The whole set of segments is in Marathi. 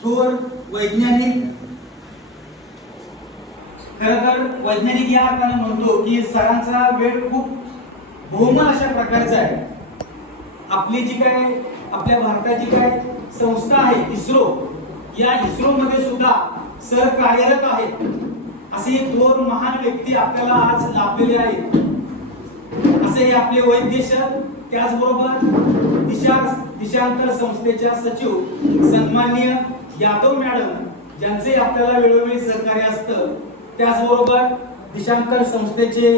थोर वैज्ञानिक, खरं तर वैज्ञानिक या अर्थाने म्हणतो की सरांचा वेळ खूप बहुमोल अशा प्रकारचा आहे. आपली जी काय आपल्या भारताची काय संस्था आहे इस्रो, या इस्रो मध्ये सुद्धा सर कार्यरत आहेत. असे दोन महान व्यक्ती आपल्याला आज लाभलेले आहेत. असे हे आपले वैद्य सर, त्याचबरोबर दिशांतर संस्थेच्या सचिव सन्माननीय यादव मॅडम, ज्यांचे आपल्याला वेळोवेळी सहकार्य असतं. त्याचबरोबर दिशांतर संस्थेचे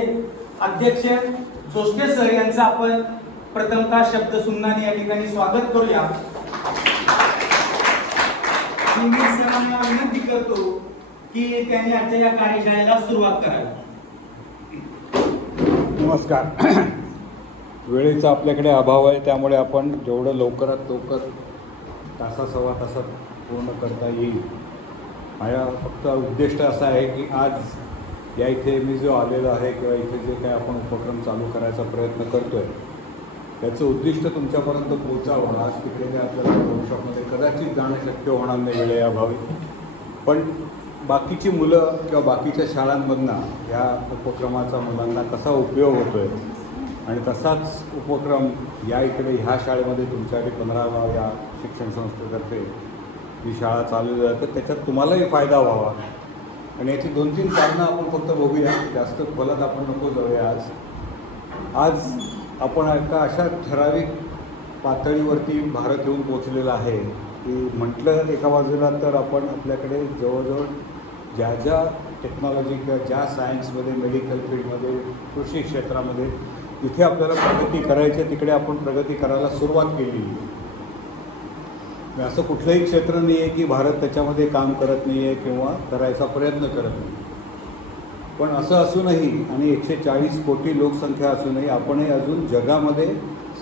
अध्यक्ष जोष्टे सर यांचं आपण प्रथमतः शब्द सुमनाने या ठिकाणी स्वागत करूया. मी सरांना विनंती करतो की त्यांनी आजच्या या कार्यशाळेला सुरुवात करावी. नमस्कार. वेळेचा आपल्याकडे अभाव आहे, त्यामुळे आपण जेवढं लवकरात लवकर सव्वा तासात पूर्ण करता येईल. माझा फक्त उद्दिष्ट असं आहे की आज या इथे मी जो आलेलो आहे किंवा इथे जे काय आपण उपक्रम चालू करायचा प्रयत्न करतो आहे त्याचं उद्दिष्ट तुमच्यापर्यंत पोहोचावं. आज तिकडे काय आपल्याला भविष्यामध्ये कदाचित जाणं शक्य होणार नाही वेळेअभावी, पण बाकीची मुलं किंवा बाकीच्या शाळांमधनं ह्या उपक्रमाचा मुलांना कसा उपयोग होतो आहे आणि तसाच उपक्रम या इकडे ह्या शाळेमध्ये तुमच्याकडे 15 या शिक्षण संस्थेतर्फे ही शाळा चालवली जाते, त्याच्यात तुम्हालाही फायदा व्हावा. आणि याची 2-3 कारणं आपण फक्त बघूया, जास्त खोलात आपण नको जाऊया. आज आपण एका अशा ठराविक पातळीवरती भारत येऊन पोचलेला आहे की म्हटलं एका बाजूला तर आपण आपल्याकडे जवळजवळ ज्या ज्या टेक्नॉलॉजी किंवा ज्या सायन्समध्ये, मेडिकल फील्डमध्ये, कृषी क्षेत्रामध्ये इथे आपल्याला प्रगती करायची आहे तिकडे आपण प्रगती करायला सुरुवात केलेली आहे. असं कुठलंही क्षेत्र नाही आहे की भारत त्याच्यामध्ये काम करत नाही आहे किंवा करायचा प्रयत्न करत नाही. पण असं असूनही आणि 140 कोटी लोकसंख्या असूनही आपणही अजून जगामध्ये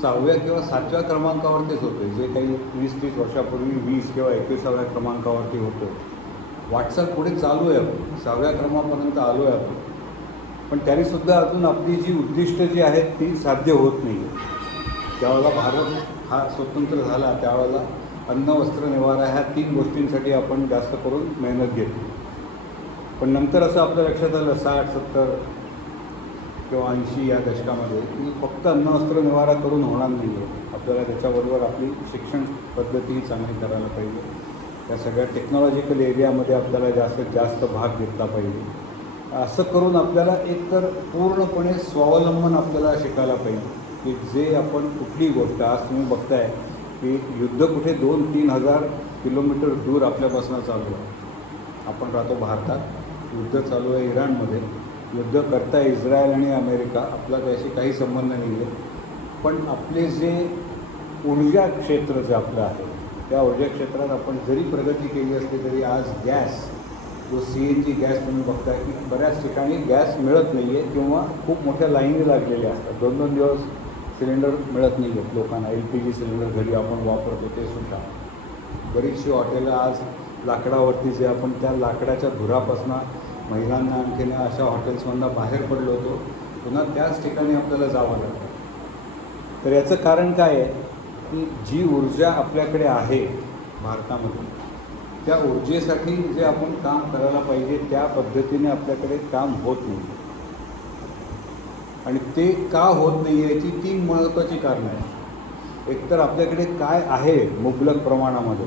6व्या किंवा 7व्या क्रमांकावरतीच होतो आहे. जे काही 20-30 वर्षापूर्वी 20 किंवा 21व्या क्रमांकावरती होतो. वाटचाल पुढे चालू आहे, आपण 6व्या क्रमांकापर्यंत आलो आहे आपण. पण तरीसुद्धा अजून आपली जी उद्दिष्ट जी आहेत ती साध्य होत नाही आहे. ज्यावेळेला भारत हा स्वतंत्र झाला त्यावेळेला अन्न, वस्त्र, निवारा ह्या 3 गोष्टींसाठी आपण जास्त करून मेहनत घेतली. पण नंतर असं आपल्या लक्षात आलं 60, 70 किंवा 80 या दशकामध्ये की फक्त अन्न, वस्त्र, निवारा करून होणार नाही आहे. आपल्याला त्याच्याबरोबर आपली शिक्षण पद्धतीही चांगली करायला पाहिजे. या सगळ्या टेक्नॉलॉजिकल एरियामध्ये आपल्याला जास्तीत जास्त भाग घेतला पाहिजे. असं करून आपल्याला एकतर पूर्णपणे स्वावलंबन आपल्याला शिकायला पाहिजे की जे आपण कुठली गोष्ट आज तुम्ही बघताय की युद्ध कुठे 2-3 हजार किलोमीटर दूर आपल्यापासून चालू आहे. आपण राहतो भारतात, युद्ध चालू आहे इराणमध्ये, युद्ध करता इस्रायल आणि अमेरिका, आपला त्याशी काही संबंध नाही आहे. पण आपले जे ऊर्जा क्षेत्र जे आपलं आहे त्या ऊर्जा क्षेत्रात आपण जरी प्रगती केली असली तरी आज गॅस जो CNG गॅस तुम्ही बघताय की बऱ्याच ठिकाणी गॅस मिळत नाही आहे किंवा खूप मोठ्या लाईनी लागलेल्या असतात. 2-2 दिवस सिलेंडर मिळत नाही आहेत लोकांना. LPG सिलेंडर घरी आपण वापरतो ते सुद्धा. बरीचशी हॉटेलं आज लाकडावरती जे आपण त्या लाकडाच्या धुरापासून महिलांना आणखीन अशा हॉटेल्समधनं बाहेर पडलो होतो, पुन्हा त्याच ठिकाणी आपल्याला जावं लागतं. तर याचं कारण काय आहे की जी ऊर्जा आपल्याकडे आहे भारतामध्ये त्या ऊर्जेसाठी जे आपण काम करायला पाहिजे त्या पद्धतीने आपल्याकडे काम होत नाही. आणि ते का होत नाही आहे याची 3 महत्त्वाची कारणं आहेत. एकतर आपल्याकडे काय आहे मुबलक प्रमाणामध्ये,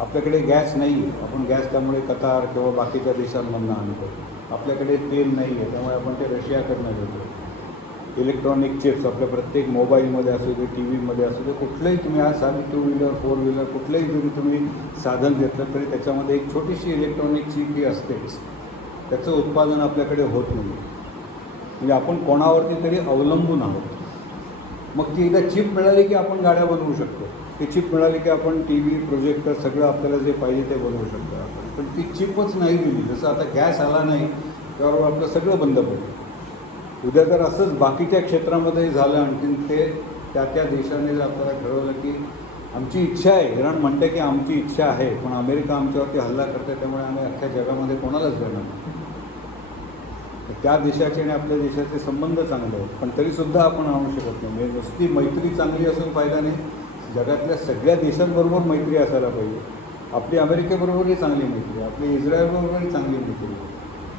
आपल्याकडे गॅस नाही आहे. आपण गॅस त्यामुळे कतार किंवा बाकीच्या देशांमधून आणतो. आपल्याकडे तेल नाही आहे त्यामुळे आपण ते रशियाकडनं घेतो. इलेक्ट्रॉनिक चिप्स आपल्या प्रत्येक मोबाईलमध्ये असू दे, TVमध्ये असू दे, कुठलंही तुम्ही आज साधी 2 व्हीलर 4 व्हीलर कुठलंही जरी तुम्ही साधन घेतलं तरी त्याच्यामध्ये एक छोटीशी इलेक्ट्रॉनिक चिप ही असतेच. त्याचं उत्पादन आपल्याकडे होत नाही. म्हणजे आपण कोणावरती तरी अवलंबून आहोत. मग ती एकदा चिप मिळाली की आपण गाड्या बनवू शकतो. ती चिप मिळाली की आपण TV, प्रोजेक्टर सगळं आपल्याला जे पाहिजे ते बनवू शकतो आपण. पण ती चिपच नाही दिली, जसं आता गॅस आला नाही त्यावर आपलं सगळं बंद पडलं. उद्या जर असंच बाकीच्या क्षेत्रामध्ये झालं आणखीन ते त्या देशाने जर आपल्याला ठरवलं की आमची इच्छा आहे, इराण म्हणते की आमची इच्छा आहे पण अमेरिका आमच्यावरती हल्ला करते त्यामुळे आम्ही अख्ख्या जगामध्ये कोणालाच देणार नाही. त्या देशाचे आणि आपल्या देशाचे संबंध चांगले आहेत पण तरीसुद्धा आपण आणू शकत नाही. म्हणजे नुसती मैत्री चांगली असून फायदा नाही, जगातल्या सगळ्या देशांबरोबर मैत्री असायला पाहिजे. आपली अमेरिकेबरोबरही चांगली मैत्री आहे, आपली इस्रायलबरोबरही चांगली मैत्री आहे.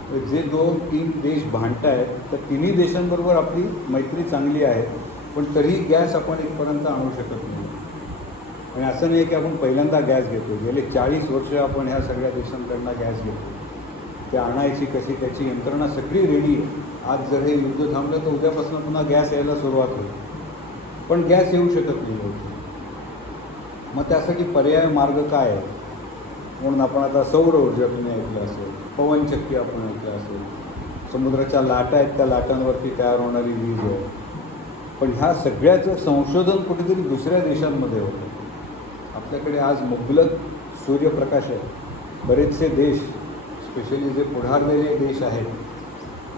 तर जे 2-3 देश भांडत आहेत तर तिन्ही देशांबरोबर आपली मैत्री चांगली आहे, पण तरीही गॅस आपण इथपर्यंत आणू शकत नाही. आणि असं नाही की आपण पहिल्यांदा गॅस घेतो, गेले 40 वर्ष आपण ह्या सगळ्या देशांकडनं गॅस घेतो. ते आणायची कशी त्याची यंत्रणा सगळी रेडी आहे. आज जर हे युद्ध थांबलं तर उद्यापासून पुन्हा गॅस यायला सुरुवात होईल, पण गॅस येऊ शकत नाही. मग त्यासाठी पर्याय मार्ग काय आहे? म्हणून आपण आता सौर ऊर्जा तुम्ही ऐकलं असेल, पवनचक्की आपण ऐकलं असेल, समुद्राच्या लाटा आहेत त्या लाटांवरती तयार होणारी वीज आहे. पण ह्या सगळ्याचं संशोधन कुठेतरी दुसऱ्या देशांमध्ये होतं. आपल्याकडे आज मुबलक सूर्यप्रकाश आहे. बरेचसे देश, स्पेशली जे पुढारलेले देश आहेत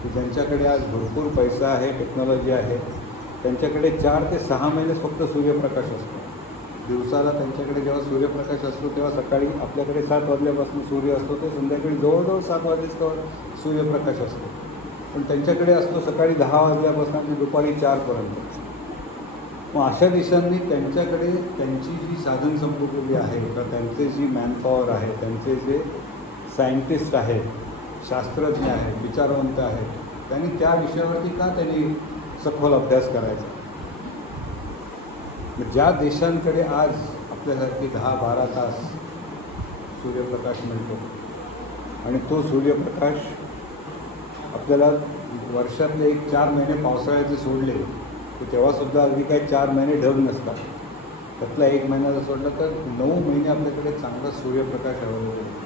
की ज्यांच्याकडे आज भरपूर पैसा आहे, टेक्नॉलॉजी आहे, त्यांच्याकडे 4 ते 6 महिने फक्त सूर्यप्रकाश असतो. दिवसाला त्यांच्याकडे जेव्हा सूर्यप्रकाश असतो तेव्हा सकाळी आपल्याकडे 7 वाजल्यापासून सूर्य असतो, ते संध्याकाळी जवळजवळ 7 वाजेस्तवर सूर्यप्रकाश असतो. पण त्यांच्याकडे असतो सकाळी 10 वाजल्यापासून ते दुपारी 4पर्यंत. मग अशा देशांनी त्यांच्याकडे त्यांची जी साधनसंपत्ती आहे किंवा त्यांचे जी मॅनपॉवर आहे, त्यांचे जे सायंटिस्ट आहेत, शास्त्रज्ञ आहेत, विचारवंत आहेत, त्यांनी त्या विषयावरती का त्यांनी सखोल अभ्यास करायचा? ज्या देशांकडे आज आपल्यासारखी 10-12 तास सूर्यप्रकाश मिळतो आणि तो सूर्यप्रकाश आपल्याला वर्षातले 4 महिने पावसाळ्याचे सोडले तर तेव्हासुद्धा अगदी काही 4 महिने ढग नसतात. त्यातला 1 महिना जर सोडला तर 9 महिने आपल्याकडे चांगला सूर्यप्रकाश अवेलेबल आहे.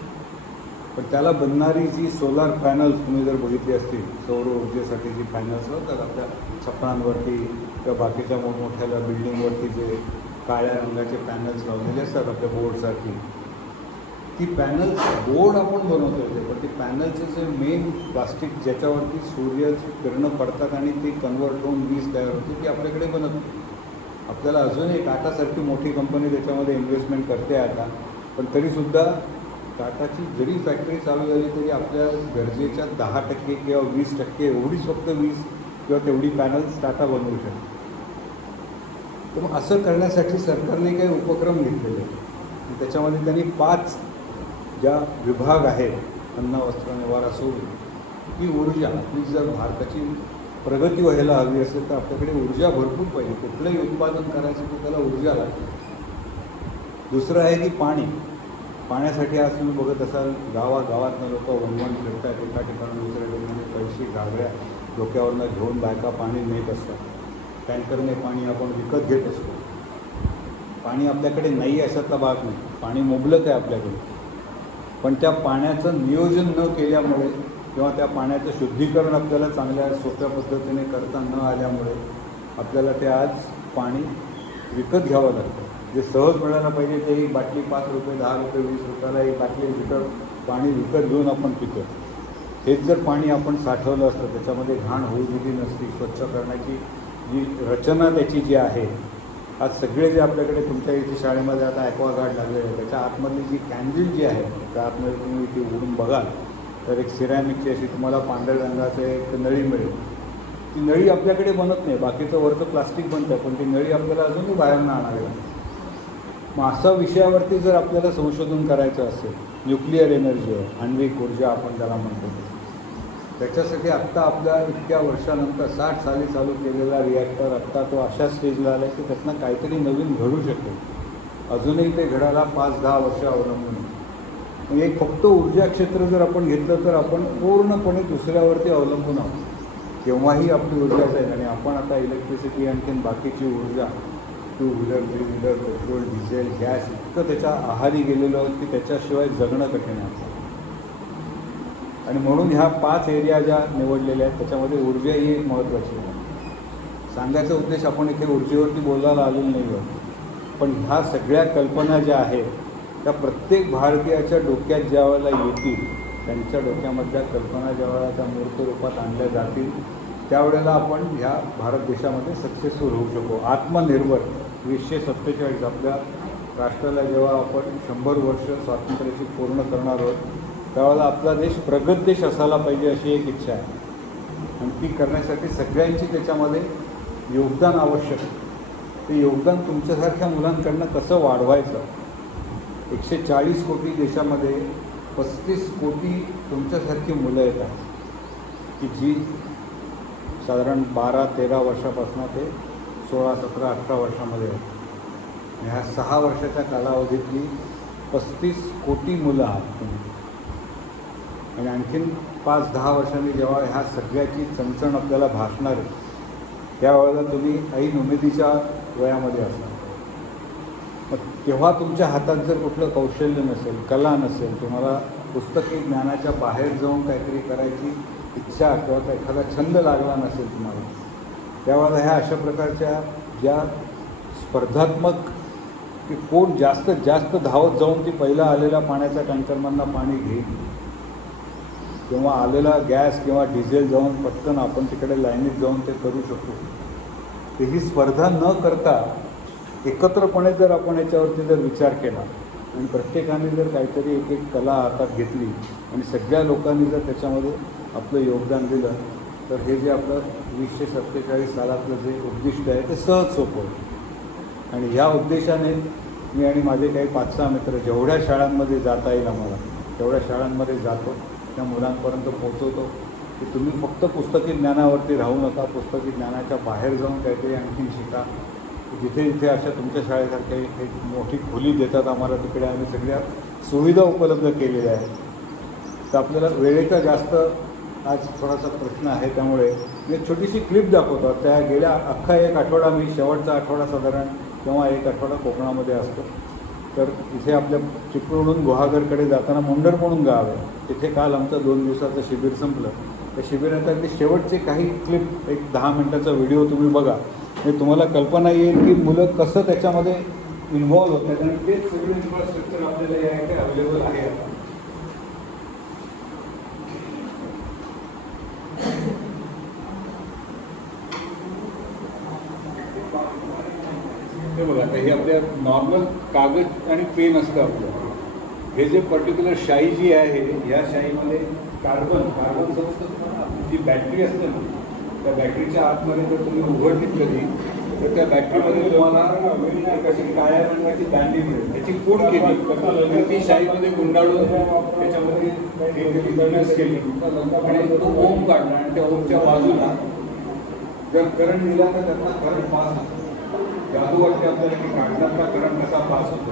पण त्याला बनणारी जी सोलार पॅनल्स तुम्ही जर बघितली असतील, सौर ऊर्जेसाठी जी पॅनल्स लावतात आपल्या छपरांवरती किंवा बाकीच्या मोठमोठ्या बिल्डिंगवरती जे काळ्या रंगाचे पॅनल्स लावलेले असतात आपल्या बोर्डसारखी, ती पॅनल्स बोर्ड आपण बनवतो होते, पण ती पॅनलचं जे मेन प्लास्टिक ज्याच्यावरती सूर्याची किरणं पडतात आणि ती कन्वर्ट होऊन वीज तयार होते, ती आपल्याकडे बनत नाही. आपल्याला अजूनही टाटासारखी मोठी कंपनी त्याच्यामध्ये इन्व्हेस्टमेंट करते आता, पण तरीसुद्धा टाटाची जरी फॅक्टरी चालू झाली तरी आपल्या गरजेच्या 10% किंवा 20% एवढीच फक्त वीज किंवा तेवढी पॅनल्स टाटा बनवू शकते. तर मग असं करण्यासाठी सरकारने काही उपक्रम घेतलेले आहेत. त्याच्यामध्ये त्यांनी 5 ज्या विभाग आहेत, अन्न, वस्त्र, निवारा सोडून, ही ऊर्जा आपली जर भारताची प्रगती व्हायला हवी असेल तर आपल्याकडे ऊर्जा भरपूर पाहिजे. कुठलंही उत्पादन करायचं तर त्याला ऊर्जा लागते. दुसरं आहे की पाण्यासाठी आज तुम्ही बघत असाल गावागावातनं लोक वणवण फिरतात, एका ठिकाणी दुसऱ्या ठिकाणी पैसे गाड्या डोक्यावरनं घेऊन बायका पाणी नेत असतात. टँकरने पाणी आपण विकत घेत असतो. पाणी आपल्याकडे नाही अशातला भाग नाही, पाणी मुबलक आहे आपल्याकडे. पण त्या पाण्याचं नियोजन न केल्यामुळे किंवा त्या पाण्याचं शुद्धीकरण आपल्याला चांगल्या सोप्या पद्धतीने करता न आल्यामुळे आपल्याला ते आज पाणी विकत घ्यावं लागतं. जे सहज मिळायला पाहिजे ते एक बाटली 5 रुपये, 10 रुपये, 20 रुपयाला एक बाटली लिटर पाणी विकत घेऊन आपण पितो. हेच जर पाणी आपण साठवलं असतं, त्याच्यामध्ये घाण होऊ दिली नसती, स्वच्छ करण्याची जी रचना त्याची जी आहे, आज सगळे जे आपल्याकडे तुमच्या इथे शाळेमध्ये आता ॲक्वागार्ड लागलेलं आहे, त्याच्या आतमधली जी कॅन्डिल जी आहे त्या आतमध्ये तुम्ही इथे उघडून बघाल तर एक सिरॅमिकची अशी तुम्हाला पांढऱ्या रंगाचं एक नळी मिळेल. ती नळी आपल्याकडे बनत नाही, बाकीचं वरचं प्लास्टिक बनतं, पण ती नळी आपल्याला अजूनही बाहेरनं आणावी लागते. मग अशा विषयावरती जर आपल्याला संशोधन करायचं असेल, न्यूक्लिअर एनर्जी आहे, आण्विक ऊर्जा आपण त्याला म्हणतो, त्याच्यासाठी आत्ता आपल्या इतक्या वर्षानंतर 60 साली चालू केलेला रिॲक्टर आत्ता तो अशा स्टेजला आला आहे की त्यातनं काहीतरी नवीन घडू शकेल. अजूनही ते घडायला 5-10 वर्ष अवलंबून आहे. म्हणजे एक फक्त ऊर्जा क्षेत्र जर आपण घेतलं तर आपण पूर्णपणे दुसऱ्यावरती अवलंबून आहोत. केव्हाही आपली ऊर्जा जाईल आणि आपण आता इलेक्ट्रिसिटी आणखीन बाकीची ऊर्जा 2 wheeler, 3 wheeler, petrol, diesel, gas इतकं त्याच्या आहारी गेलेलो आहोत की त्याच्याशिवाय जगणं कठीण आहे. आणि म्हणून ह्या 5 एरिया ज्या निवडलेल्या आहेत त्याच्यामध्ये ऊर्जा ही एक महत्त्वाची आहे. सांगायचा उद्देश आपण इथे ऊर्जेवरती बोलायला आलेलो नाही आहोत, पण ह्या सगळ्या कल्पना ज्या आहेत त्या प्रत्येक भारतीयाच्या डोक्यात ज्या वेळेला येतील, त्यांच्या डोक्यामधल्या कल्पना ज्या वेळेला त्या मूर्त रूपात आणल्या जातील त्यावेळेला आपण ह्या भारत देशामध्ये सक्सेसफुल होऊ शकू. आत्मनिर्भर 2047 आपल्या राष्ट्राला जेव्हा आपण 100 वर्ष स्वातंत्र्याची पूर्ण करणार आहोत त्यावेळेला आपला देश प्रगत देश असायला पाहिजे अशी एक इच्छा आहे. आणि ती करण्यासाठी सगळ्यांची त्याच्यामध्ये योगदान आवश्यक. ते योगदान तुमच्यासारख्या मुलांकडनं कसं वाढवायचं 140 कोटी देशामध्ये 35 कोटी तुमच्यासारखी मुलं येतात की जी साधारण 12-13 वर्षापासून ते 16-17-18 वर्षामध्ये आहेत. ह्या 6 वर्षाच्या कालावधीतली 35 कोटी मुलं आहात तुम्ही. आणि आणखीन 5-10 वर्षांनी जेव्हा ह्या सगळ्याची चणचण आपल्याला भासणार आहे त्यावेळेला तुम्ही ऐन उमेदीच्या वयामध्ये असणार. मग तेव्हा तुमच्या हातात जर कुठलं कौशल्य नसेल, कला नसेल, तुम्हाला पुस्तकी ज्ञानाच्या बाहेर जाऊन काहीतरी करायची इच्छा किंवा एखादा छंद लागला नसेल तुम्हाला, त्यावेळेला ह्या अशा प्रकारच्या ज्या स्पर्धात्मक की कोण जास्तीत जास्त धावत जाऊन ती पहिला आलेल्या पाण्याच्या टँकरमधनं पाणी घेईल किंवा आलेला गॅस किंवा डिझेल जाऊन पटकन आपण तिकडे लाईनीत जाऊन ते करू शकतो, तर ही स्पर्धा न करता एकत्रपणे जर आपण याच्यावरती जर विचार केला आणि प्रत्येकाने जर काहीतरी एक एक कला हातात घेतली आणि सगळ्या लोकांनी जर त्याच्यामध्ये आपलं योगदान दिलं तर हे जे आपलं 2047 सालातलं जे उद्दिष्ट आहे ते सहज सोपं होईल. आणि ह्या उद्देशाने मी आणि माझे काही 5-6 मित्र जेवढ्या शाळांमध्ये जाता येईल आम्हाला तेवढ्या शाळांमध्ये जातो, त्या मुलांपर्यंत पोचवतो की तुम्ही फक्त पुस्तकी ज्ञानावरती राहू नका, पुस्तकी ज्ञानाच्या बाहेर जाऊन काहीतरी आणखीन शिका. जिथे जिथे अशा तुमच्या शाळेसारख्या एक मोठी खोली देतात आम्हाला तिकडे आम्ही सगळ्या सुविधा उपलब्ध केलेल्या आहेत. तर आपल्याला वेळेचा जास्त आज थोडासा प्रश्न आहे, त्यामुळे मी एक छोटीशी क्लिप दाखवतो. त्या गेल्या अख्खा एक आठवडा मी शेवटचा आठवडा साधारण किंवा एक आठवडा कोकणामध्ये असतो. तर इथे आपल्या चिपळूणहून गुहागरकडे जाताना मुंडर म्हणून गाव आहे, तिथे काल आमचं 2 दिवसाचं शिबिर संपलं. त्या शिबिराचा अगदी शेवटचे काही क्लिप, एक 10 मिनटाचा व्हिडिओ तुम्ही बघा, म्हणजे तुम्हाला कल्पना येईल की मुलं कसं त्याच्यामध्ये इन्व्हॉल्व होतात आणि तेच सगळं इन्फ्रास्ट्रक्चर आपल्याला या इथे अवेलेबल आहे. हे बघा, आता हे आपल्या नॉर्मल कागद आणि पेन असतं आपलं. हे जे पर्टिक्युलर शाई जी आहे या शाईमध्ये कार्बन समजतं तुम्हाला, जी बॅटरी असते ना, त्या बॅटरीच्या आतमध्ये जर तुम्ही उघडलीत कधी तर त्या बॅटरीमध्ये तुम्हाला एक अशी काळ्या रंगाची दांडी मिळेल. त्याची कोड केली तर ती शाईमध्ये गुंडाळून त्याच्यामध्ये मिक्स केली आणि तो ओम काढला आणि त्या ओमच्या बाजूला जर करंट दिला तर त्यातला करंट पास होतो. जादू वाटते आपल्याला की कागदातला करंट कसा पास होतो.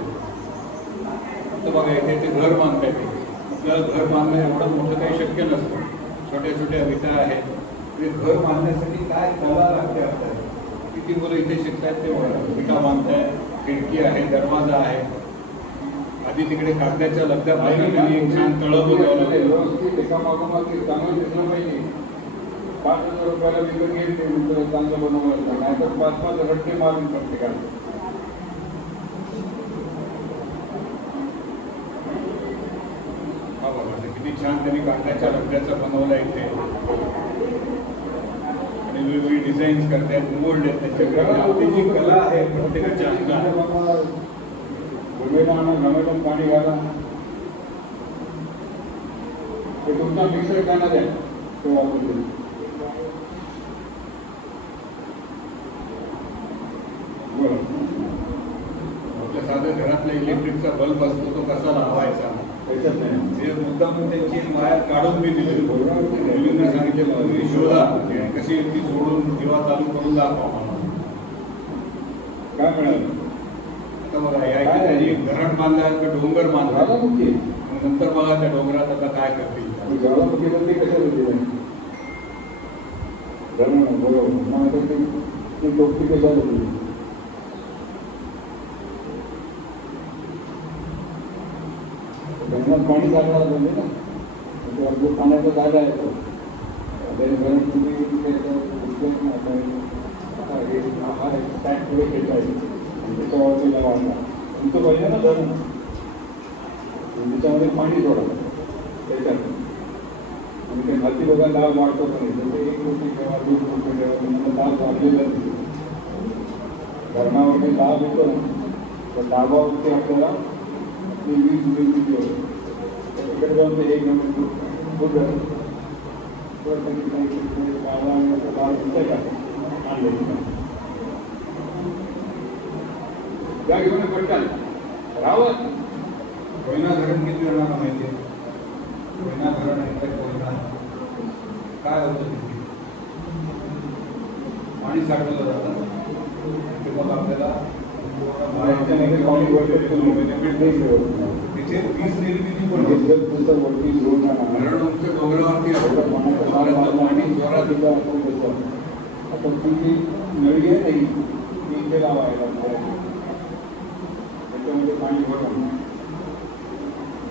तर बघा इथे ते घर बांधता येते. आपल्याला घर बांधणं एवढं मोठं काही शक्य नसतं, छोट्या छोट्या विटा आहेत. म्हणजे घर बांधण्यासाठी काय कला लागते आपल्याला, किती मुलं इथे शिकतायत ते विटा बांधतायत, खिडकी आहे, दरवाजा आहे. आधी तिकडे कागदाच्या लगद्यापासून त्यांनी एक छान तळं बनवलं. व्यवस्थित एकामागोमाग चांगलं दिसलं पाहिजे. 5,000 रुपयाला विकत घेईल ते चांगलं बनवलं, नाही तर 5-5 रट्टे मारून प्रत्येकाला. किती छान त्यांनी कागदाच्या लगद्याचं बनवलं इथे आणि वेगवेगळी डिझाईन्स करतात, मोल्ड आहेत त्याच्याकडे. आपली जी कला आहे प्रत्येकाच्या अंगात. घमेला आणा, घमेलून पाणी घाला, ते तुमचा मिक्सर कानात आहे तो वापरून. आपल्या साध्या घरातला इलेक्ट्रिकचा बल्ब असतो तो कसा लावायचा त्याच्यात नाही. ते मुद्दाम त्यांची वायर काढून मी दिली. मुलींना सांगितले तुम्ही शोधा आणि कशी ती सोडून किंवा चालू करून दाखवा. काय मिळालं आता बघा या इथे त्यांनी धरण बांधलं का डोंगर बांधला, ज्वालामुखी. नंतर बघा त्या डोंगरात आता काय करतील. ज्वालामुखीला ते कशाला दिलं धरण, बरोबर. मग आता ती लोकती कशाला दिली. धरणात पाणी जाणार म्हणजे ना, जो पाण्याचा जागा आहे तो टँक पुढे घेत आहे त्याच्यावरती वाढला तुमचं पाहिजे ना धरण, त्याच्यामध्ये पाणी सोडा त्याच्यात. आणि ते हाती बघा दाब वाढतो पण जसे 1 कोटी ठेवा 2 कोटी ठेवा तुम्हाला दाब वाढलेला धरणावरती दाब येतो ना, तर दाबावरती आपल्याला 20 मिनिट इकडे जाऊन ते 1 मिनिट या घेऊन पटकन रावत कोयना धरण किती जणांना माहिती आहे? कोयना धरण आहे कोयना काय होतं तिथे? पाणी साठवलं जातं ते मग आपल्याला तिथे वीज निर्मिती पण होते. धरण उंच डोंगरावरती असतं पाणी जोरात आता ती नळी आहे नाही ती इथे लावायला त्याच्यामध्ये पाणी भरून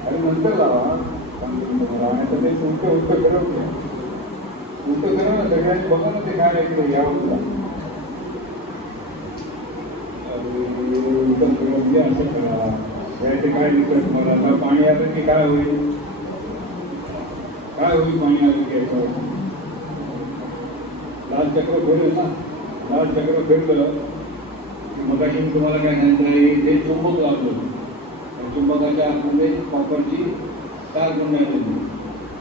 आणि नंतर लावा आता ते उलट करत नाही. उलट करा ना सगळ्यांनी बघा ना ते काय ऐकलं या असं करा याचे काय दिसत मला आता पाणी आलं की काय होईल पाणी आलं की याच्यावर लाल चक्र फिरलं ना लाल चक्र फिरलं मगाशी मी तुम्हाला काय सांगितलं आहे ते चुंबक लावलं चुंबकाच्या आतमध्ये कॉपरची तार गुंडाळली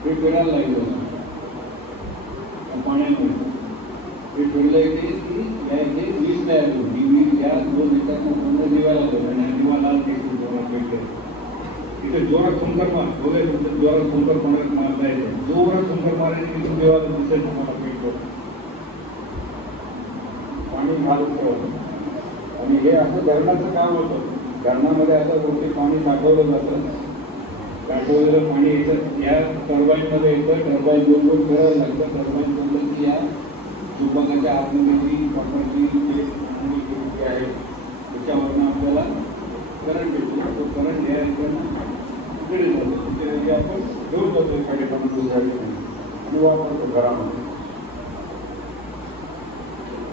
ते फिरायला लागलं पाण्यामध्ये ते फिरलं की याचे वीज तयार होती वीज या 2 एकात दिवाला लागलं आणि दिवा लाल दिसतो जोरात भेटलं तिथे जोरात सुंदर मार बोलाय जोरात सुंदर मारता येतं जोरात सुंदर मारायचे तिथून देवाला दिसेल तुम्हाला भेटतो पाणी घालत आणि हे असं धरणाचं काम होतं. धरणामध्ये आता गोष्टी पाणी साठवलं जातं साठवलेलं पाणी येतं या टर्बाईनमध्ये येतं टर्बाईन दोन फिरावं लागतं टर्बाईन बोललं की या चुंबकाच्या आतमध्ये जी कॉपरची जे आहे त्याच्यावरनं आपल्याला करंट येतो तो करंट या इकडे जातो तिथे आपण घेऊन जातो एखाद्या ठिकाणी आणि वापरतो घरामध्ये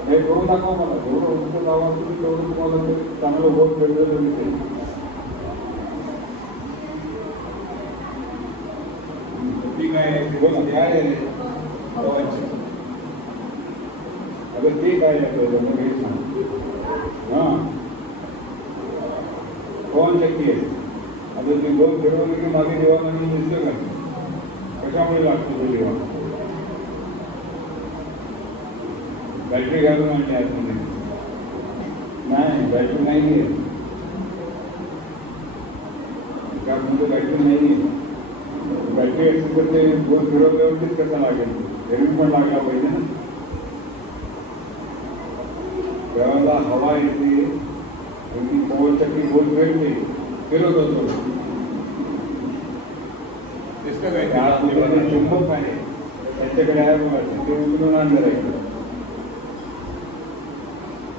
हे करून दाखवा मला जेवढं उंच लावा तुम्ही तेवढं तुम्हाला चांगलं बोट भेटलेलं दिसेल. बोला काय आहे अगं ते काय आपल्याला मग हे सांग हां कोण शक्ती आहे आता ते बोट फिरवलं की मागे देवाला मी दिसतं का कशामुळे लागतो तो देवा बॅटरी घालून आणली आतमध्ये नाही बॅटरी नाही आहे त्यामध्ये बॅटरी नाही आहे बॅटरी असेल तर ते गोल फिरवल्यावरतीच कसा लागेल हेवी पण लागला पाहिजे ना त्यावेळेला हवा येते ती पवनचक्की गोल फिरते फिरत होतो दिसतं काय चुंबक आहे त्यांच्याकडे आहे बघा ते उचलून आणलं राहील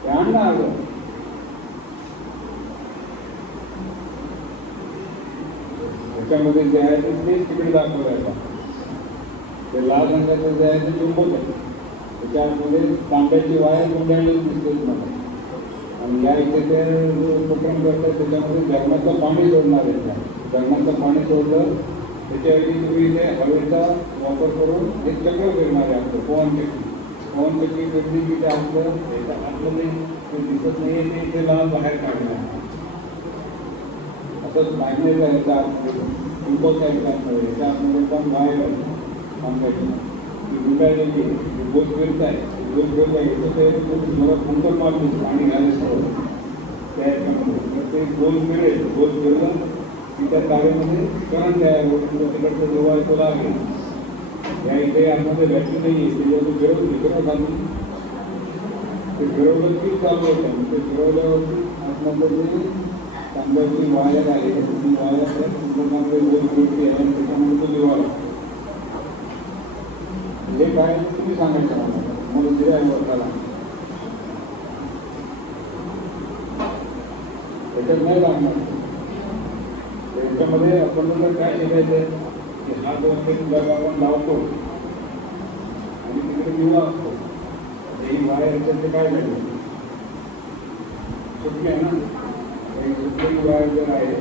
आणलं आलं त्याच्यामध्ये जे आहे तेच तिकडे दाखवायचं ते लाल रंगाचं जे आहे ते चुंबक आहे त्याच्यामध्ये तांब्याची वायर गुंडाळलेली दिसतेच मला आणि या इथे ते उपक्रम करतात त्याच्यामध्ये धरणाचं पाणी सोडणार आहे धरणाचं पाणी सोडलं त्याच्याऐवजी तुम्ही इथे हवेचा वापर करून एक चक्र फिरणार आहे आपलं पवनचक्की फिरली की ते आपलं आतमध्ये ते दिसत नाही आहे ते इथे लाल बाहेर काढणार असंच मॅग्नेट आहे याच्या आतमध्ये चुंबक आहे याच्या आतमध्ये पण बाहेर थांबायची ती गुंडाळलेली बोट फिरत आहे बोट फिरत आहे इथं ते मला कुंकल मारली पाणी घालायचं त्या याच्यामध्ये तर ते गोल फिरेल गोल फिरलं की त्या तारेमध्ये करंट तयार होतो तिकडचं जेव्हा तो लागेल या इथे आतमध्ये बॅटरी नाही आहे त्याच्यावर फिरवून घालून ते फिरवलं की चालू होतं ते फिरवल्यावरती आतमध्ये तांब्याची वायर आहे ती वायर कुंकलमध्ये गोल फिरती आहे त्याच्यामध्ये तो दिवाला हे काय तुम्ही सांगायचं मला दिलं आहे वर्गाला त्याच्यात नाही लागणार त्याच्यामध्ये आपण जर काय शिकायचं की हा जो जागा आपण लावतो आणि तिकडे दिवा असतो ही वायर याच्यात काय भेटलं सुटली आहे ना एक सुटलेली वायर जर आहे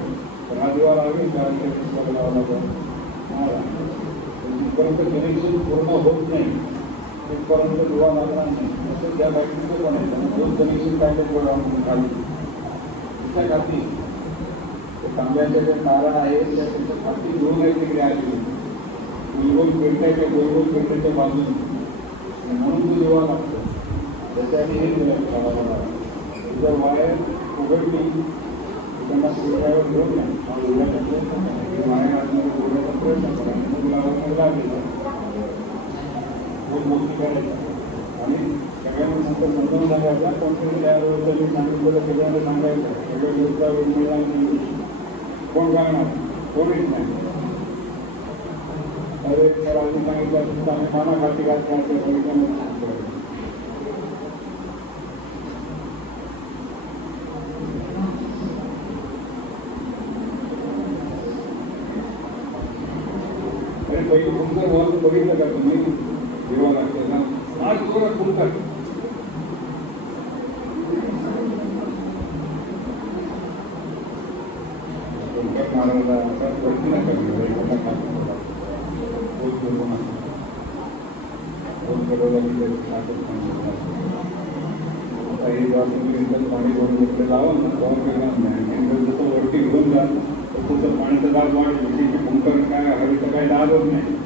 तर हा दिवा लागेल का लावला तर तिथपर्यंत कनेक्शन पूर्ण होत नाही तिथपर्यंत दिवा लागणार नाही असं त्या बॅटरीचं पण आहे दोन कनेक्शन काय आपण खाली तिच्या खाती तांब्याच्या ज्या तारा आहेत त्याच्या खाती दोन आहेत तिकडे आलेली गोलगोल फिरतायच्या गोलगोल फिरतायच्या बाजूने म्हणून तो दिवा लागतो त्याच्याने हे जर वायर उघडली त्यांना पुढच्यावर घेऊन या उद्याचा प्रयत्न करा की बाहेर आतमध्ये बोलण्याचा प्रयत्न करा आणि मग लावून लागेल खूप मोठी करायचं आणि सगळ्यांना नंतर समजावून सांगायचा कोणतरी त्यावेळेस मी सांगितलं सगळ्यांना सांगायचं सगळं व्यवस्था वेगवेगळ्या कोण सांगणार कोणीच नाही अरे तर आम्ही सांगितलं असं आम्ही मानाखाती घातल्या अरे पहिली फुंकर व्हायचं बघितलं का तुम्ही जेव्हा लागतं ना आज जोरात फुंकर फुंकर मारायला आता वरती नका पाणी भरून घेतलं जावं ना कवर करणार नाही जसं वरती घेऊन जाल तसं पाण्याचं दाब वाढेल विशेष फुंकर काय हवेचं काय दाबच नाही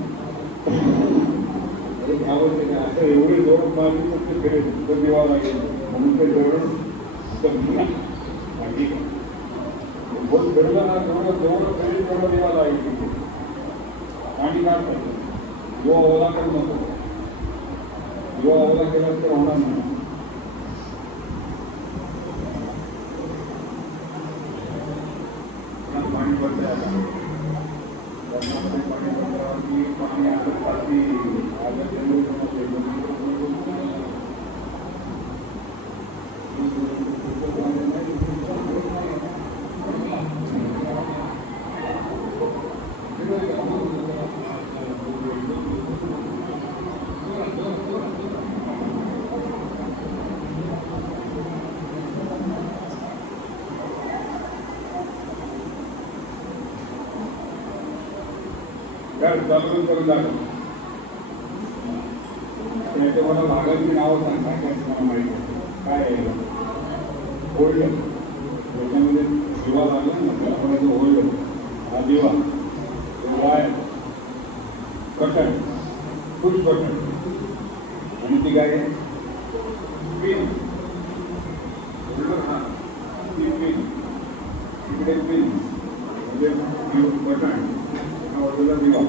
आवडते का असं एवढे जोर मारली तर ते फिरेल तर दिवा लागेल म्हणून ते जेवढं कमी ठीक आहे बोल फिरलं ना जेवढं फिरेल तेवढं दिवा लागेल तिथे पाणी काढतात जो ओला करू नको जो ओला केला तर होणार नाही पाणी भरते आता पाणी भरल्यावर की पाणी आता पाणी जागृत करून जातो त्याच्या मला भागाची नावं सांगा काय तुम्हाला माहिती काय आहे होल्डर त्याच्यामध्ये दिवा लागला ना त्याला जो होल्डर हा दिवा वायर कटन पुश बटन आणि ती काय आहे पिन होल्डर हा ती पिन तिकडे पिन म्हणजे बटन बाजूला दिवा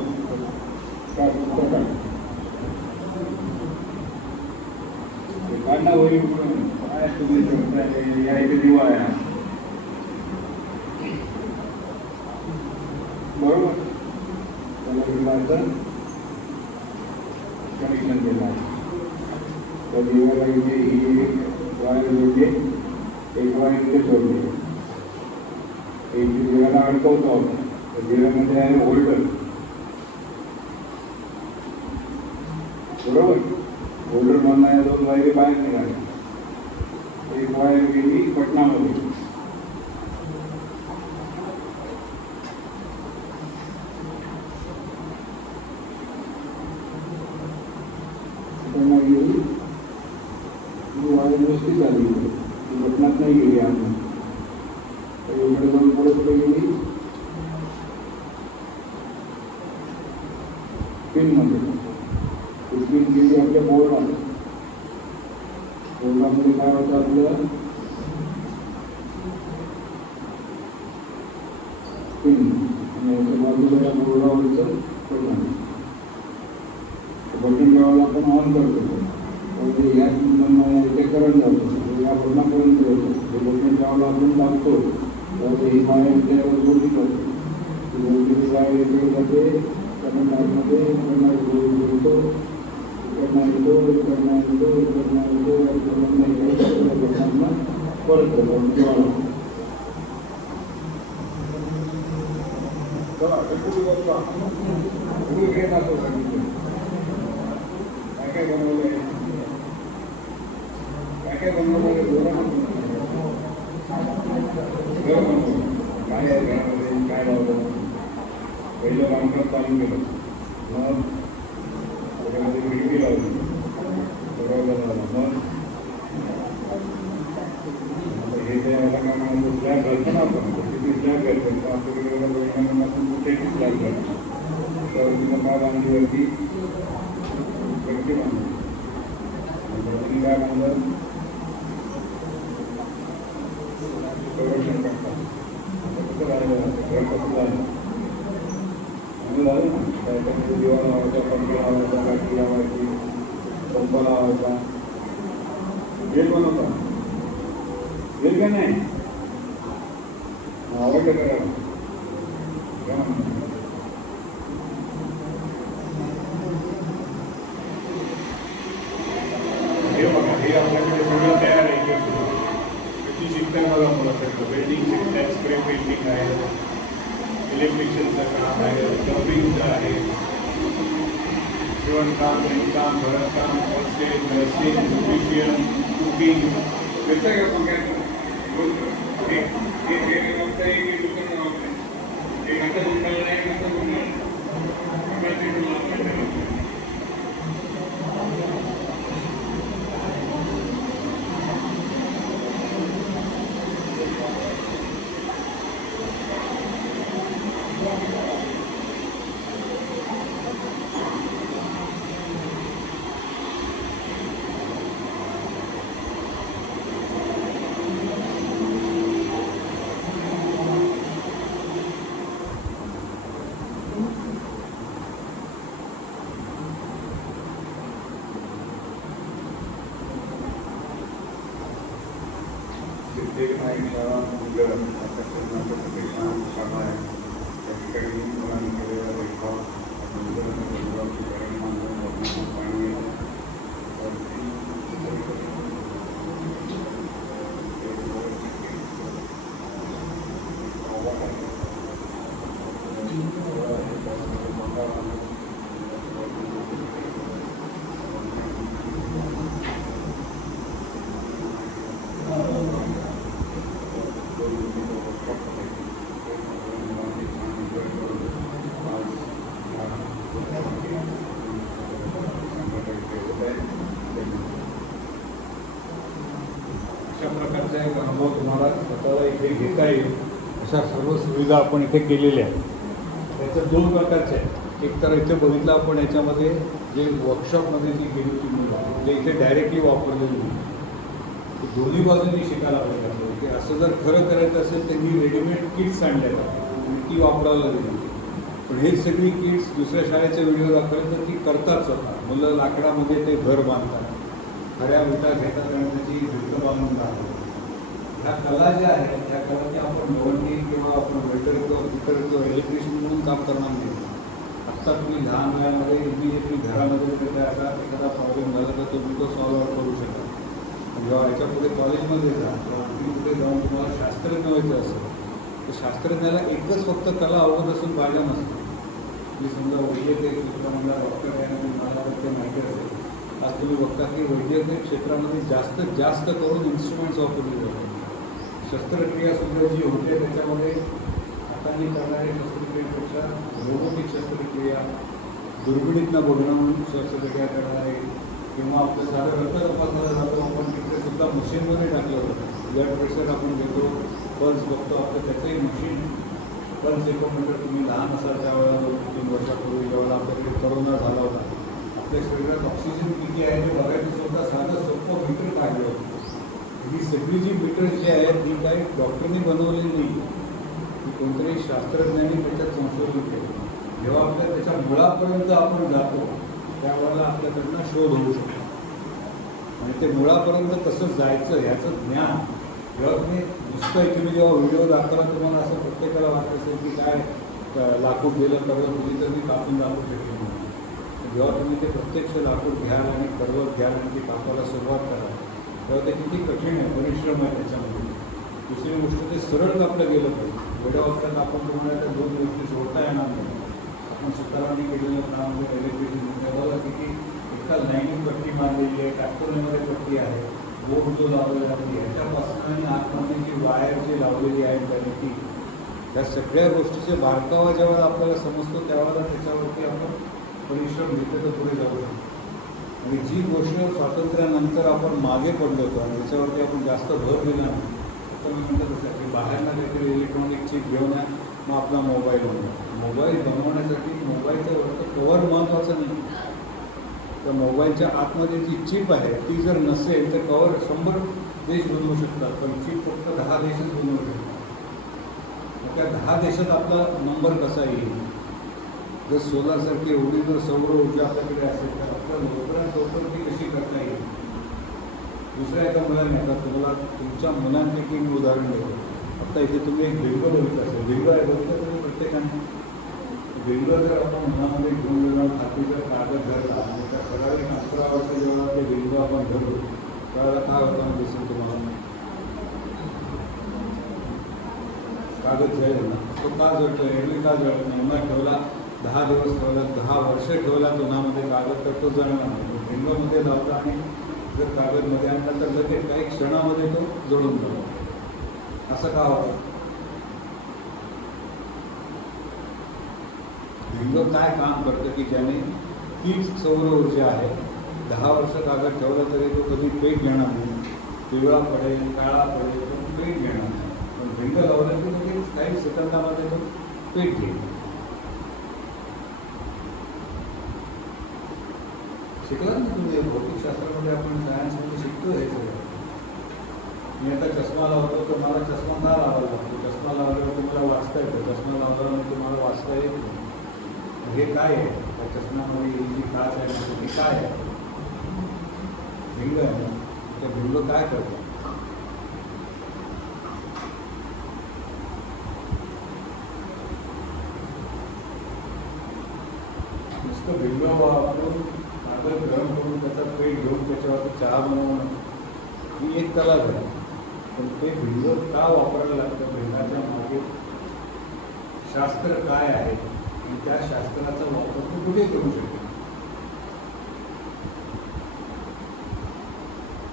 काढण्यावरील काय तुम्ही या इथे दिवा आहे बरोबर त्याला दिवाचं कनेक्शन दिलं आहे त्या दिवाला इथे ही वायर जोडली एक वायर इथे जोडली एक दिव्याला अडकवतो आपण दिव्यामध्ये आहे होल्डर बरोबर होल्डर मधनं या दोन वायरी बाहेर निघाल्या एक वायर गेली पटनामध्ये गेली वायर नुसती झाली पटनात नाही गेली आपण इकडे जाऊन पुढे पुढे गेली पिनमध्ये पिन गेली आपल्या बोर्डामध्ये काय होतं आपलं पिन आणि याच्या बाजूला या बोर्डावरचं बटन जेव्हा आपण ऑन करतो म्हणजे या इथे करंट जातो या बटनापर्यंत येतो हे बटन जेव्हा आपण दाबतो त्यावेळी ही वायर त्यावर जोडली जाते वायर इकडे जाते तमिळनाडूमध्ये बोलतो परत घेत असतो काय बनवलं काय बनवलं काय काय लावलं पहिलं बांधकाम चालू केलं मग त्याच्यामध्ये खिडकी लावली मग हे त्याला काय म्हणायचं स्लॅब घालतो ना आपण किती स्लॅब घालतो आपल्याकडे आपण कुठेही स्लॅब घालतो त्यावरती मग काय बांधलीवरती गट्टी बांधली काय बांधलं संरक्षण करतात फक्त राहिलं गणपती झालं आणि झालं ना त्याच्यामध्ये दिवा लावायचा पंखा लावायचा गाठी लावायची पंपा लावायचा गेल बनवता गेल का नाही आवडलं करा हे बघा हे आपल्याकडे सगळं तयार आहे कशी शिकताय बघा मला सगळं वेल्डिंग शिकताय स्प्रे पेंटिंग आहे इलेक्ट्रिशियनचं काम आहे डबिंगचं आहे शिवणकाम विणकाम भरतकाम फर्स्ट नर्सिंग ब्युटिशियन कुकिंग कसं आहे का प्रत्येक शाळा मुलं आता प्रत्येक शाळा आहे त्या ठिकाणी मुलांनी केलेला देखाव पाणी अशा प्रकारचा एक अनुभव तुम्हाला स्वतःला इथे घेता येईल अशा सर्व सुविधा आपण इथे केलेल्या आहेत. त्याच्या दोन प्रकारचे आहेत. एक तर इथे बघितलं आपण याच्यामध्ये जे वर्कशॉपमध्ये जी गेली होती मुलं जे इथे डायरेक्टली वापरलेली ते दोन्ही बाजूंनी शिकायला पाहिजे की असं जर खरं करायचं असेल तर ही रेडीमेड किट्स आणल्या जातात आणि ती वापरायला दिली. पण हेच सगळी किट्स दुसऱ्या शाळेचे व्हिडिओ दाखवले तर ती करतात स्वतः. मुलं लाकडामध्ये ते घर बांधतात, खड्या विटा घेतात आणि त्याची भिंत बांधून राहतात. ह्या कला ज्या आहेत त्या कलाची आपण गव्हर्निंग किंवा आपण वेल्डर किंवा फिटर किंवा इलेक्ट्रिशियन म्हणून काम करणार नाही. आत्ता तुम्ही लहान वयामध्ये इमिजिएटली घरामध्ये त्याचा असा एखादा प्रॉब्लेम झाला तर तुम्ही तो सॉल्व्ह करू शकता. जेव्हा याच्या पुढे कॉलेजमध्ये जा किंवा आणखी कुठे जाऊन तुम्हाला शास्त्रज्ञ व्हायचं असेल तर शास्त्रज्ञाला एकच फक्त कला अवगत असून पाहिजे नसतं. मी समजा वैद्यकीय क्षेत्रामधला डॉक्टर आहे आणि मला ते माहिती असेल. आज तुम्ही बघता की वैद्यकीय क्षेत्रामध्ये जास्तीत जास्त करून इन्स्ट्रुमेंट्स वापरले जातात. शस्त्रक्रियासुद्धा जी होते त्याच्यामध्ये हाताने करणाऱ्या शस्त्रक्रियेपेक्षा रोबोटिक शस्त्रक्रिया, दुर्बिणीतनं बघणं म्हणून शस्त्रक्रिया करणारे किंवा आपलं साधं रक्त तपासलं जातं आपण तिकडे सुद्धा मशीनमध्ये टाकलं जातं. ब्लड प्रेशर आपण घेतो, पल्स बघतो आपलं त्याचंही मशीन. पल्स एकोमीटर तुम्ही लहान असाल त्यावेळेला 2-3 वर्षापूर्वी ज्यावेळेला आपल्याकडे करोना झाला होता आपल्या शरीरात ऑक्सिजन किती आहे ते बघायचं सुद्धा साधं सोपं मीटर काढलं होतं. ही सगळी जी मीटर जी आहेत ही काही डॉक्टरनी बनवलेली नाही, की कोणत्याही शास्त्रज्ञांनी त्याच्यात संशोधन केलं. जेव्हा आपल्या त्याच्या मुळापर्यंत आपण जातो त्यावेळेला आपल्याकडनं शोध होऊ शकतो. आणि ते मुळापर्यंत कसं जायचं ह्याचं ज्ञान जेव्हा तुम्ही नुसतं इथे मी जेव्हा व्हिडिओ दाखवला तुम्हाला असं प्रत्येकाला वाटत असेल की काय लाकूड गेलं करवत गेली तर मी कापून दाखवू शकतो नाही. जेव्हा तुम्ही ते प्रत्यक्ष लाकूड घ्याल आणि करवत घ्याल आणि ती कापायला सुरुवात कराल तेव्हा ते किती कठीण आहे, परिश्रम आहे त्याच्यामध्ये. दुसरी गोष्ट ते सरळ कापलं गेलं पाहिजे. वेड्या वाजता आपण तुम्हाला त्या 2 गोष्टी सोडता येणार नाही. आपण सुतारांनी केलेलं काम म्हणजे इलेक्ट्रिसिटी बघा किती एका लाईनिंग पट्टी बांधलेली आहे, ट्रॅक्टरमध्ये पट्टी आहे, बोर्ड जो लावलेला आहे ह्याच्यापासून आणि आतमध्ये जी वायर जी लावलेली आहे त्याची त्या सगळ्या गोष्टीचे बारकावा ज्यावेळेला आपल्याला समजतो त्यावेळेला त्याच्यावरती आपण परिश्रम घेतो तर पुढे जाऊ शकतो. आणि जी गोष्ट स्वातंत्र्यानंतर आपण मागे पडलो होतो आणि त्याच्यावरती आपण जास्त भर दिला नाही तर मी म्हणतो तसं की बाहेरनं काहीतरी इलेक्ट्रॉनिक चिप घेऊन या मग आपला मोबाईल बनवतो. मोबाईल बनवण्यासाठी मोबाईलचं वरचं कवर महत्त्वाचं नाही. तर मोबाईलच्या आतमध्ये जी चिप आहे ती जर नसेल तर कवर 100 देश बनवू शकतात पण चिप फक्त 10 देशच बनवू शकतात. त्या 10 देशात आपला नंबर कसा येईल? जर सोलारसारखी एवढी जर सौर ऊर्जा आपल्याकडे असेल तर आपल्या लवकरात लवकर ती कशी करता येईल? दुसऱ्या एका मुलाने, आता तुम्हाला तुमच्या मुलांपैकी मी उदाहरण देतो. आता इथे तुम्ही एक भिंग बघितलं असेल, भिंग आहे बघितलं तुम्ही प्रत्येकाने. भिंग जर आपण मनामध्ये घेऊन गेलो, हाती जर कागद धरला आणि त्या ठराविक अंतरावरती जेव्हा ते भिंग आपण धरलो त्यावेळेला काय होताना दिसेल तुम्हाला? कागद जळेल ना. तो का जळतो? एरवी का जळत नाही? उन्हात ठेवला, 10 दिवस ठेवला, 10 वर्ष ठेवला उन्हामध्ये कागद, तर तो जळणार नाही. भिंगमध्ये लावला आणि जर कागदमध्ये आणला तर लगेच काही क्षणामध्ये तो जळून जातो. असं का होतं? भिंग काय काम करतं की ज्याने तीच सौर ऊर्जा आहे, 10 वर्ष कागद ठेवला तरी तो कधी पेट घेणार नाही. पिवळा पडेल, काळा पडेल, पण पेट घेणार नाही. पण भिंग लावलं की लगेच काही सेकंदामध्ये तो पेट घेईल. शिकलात ना तुम्ही? भौतिकशास्त्रामध्ये आपण सायन्समध्ये शिकतो हे सगळं. मी आता चष्मा लावतो तर मला चष्मा का लावायला लागतो? चष्मा लावल्यावर तुम्हाला वाचता येतं, चष्मा लावल्यावर तुम्हाला वाचता येत नाही. हे काय आहे? त्या चष्म्यामध्ये ही जी काच आहे ना, हे काय आहे? भिंग आहे ना. त्या भिंग काय करतं? नुसतं भिंग वापरून कागद गरम करून त्याचा पेट घेऊन त्याच्यावरती चहा बनवणं ही एक कला झाली. पण ते भिंग का वापरायला लागतं? भिंगाच्या मागे शास्त्र काय आहे आणि त्या शास्त्राचा वापर तू कुठे करू शकतो?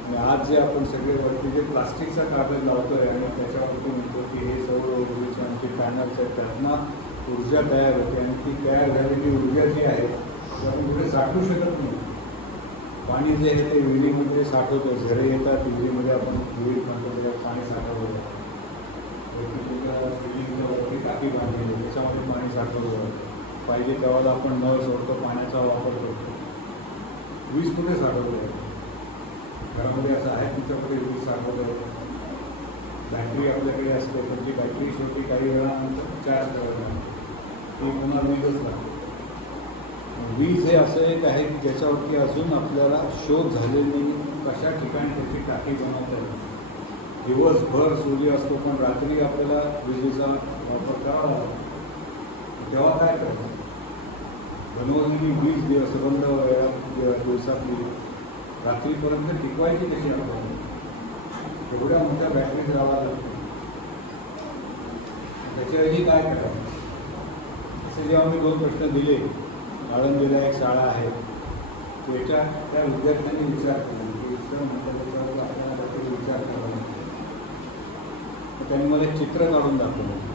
आणि आज जे आपण सगळे वरती जे प्लास्टिकचा कागद लावतोय आणि त्याच्यावरती म्हणतो की हे सौर ऊर्जेचे आमचे पॅनल्स आहेत, त्यातनं ऊर्जा तयार होते आणि ती तयार झालेली ऊर्जा जी आहे ती आपण कुठे साठवू शकत नाही. पाणी जे आहे ते विहिरीमध्ये साठवतो. झरे येतात विहिरीमध्ये, आपण विहीर म्हणतो पाणी साठवलं. विहिरीच्या वरती टाकी बांधलेली, त्याच्यामध्ये पाणी साठवलं जातं. पाहिजे तेव्हा आपण नळ सोडतो, पाण्याचा वापर करतो. वीज कुठे साठवलं जातं? घरामध्ये असं आहे तिच्याकडे वीज साठवलं जातं. बॅटरी आपल्याकडे असते, पण ती बॅटरी शेवटी काही वेळानंतर चार्ज करायला ती पुन्हा वीजच लागते. वीज हे असं एक आहे की ज्याच्यावरती अजून आपल्याला शोध झालेला नाही. कशा ठिकाणी त्याची टाकी बनवता येते. दिवसभर सूर्य असतो पण रात्री आपल्याला विजेचा वापर करावा लागतो. तेव्हा काय करायचं? बनवलेली वीज दिवसबंद दिवसातली रात्रीपर्यंत टिकवायची कशी आपण? एवढ्या मोठ्या बॅटरीज लावा लागतो. त्याच्यावेळी काय करायचं? असे जेव्हा मी 2 प्रश्न दिले, आळंदीला एक शाळा आहे, त्याच्या त्या विद्यार्थ्यांनी विचार केला की सर म्हटलं त्याच्यावर आपल्याला काहीतरी विचार करावा लागतो. तर त्यांनी मला एक चित्र काढून दाखवलं.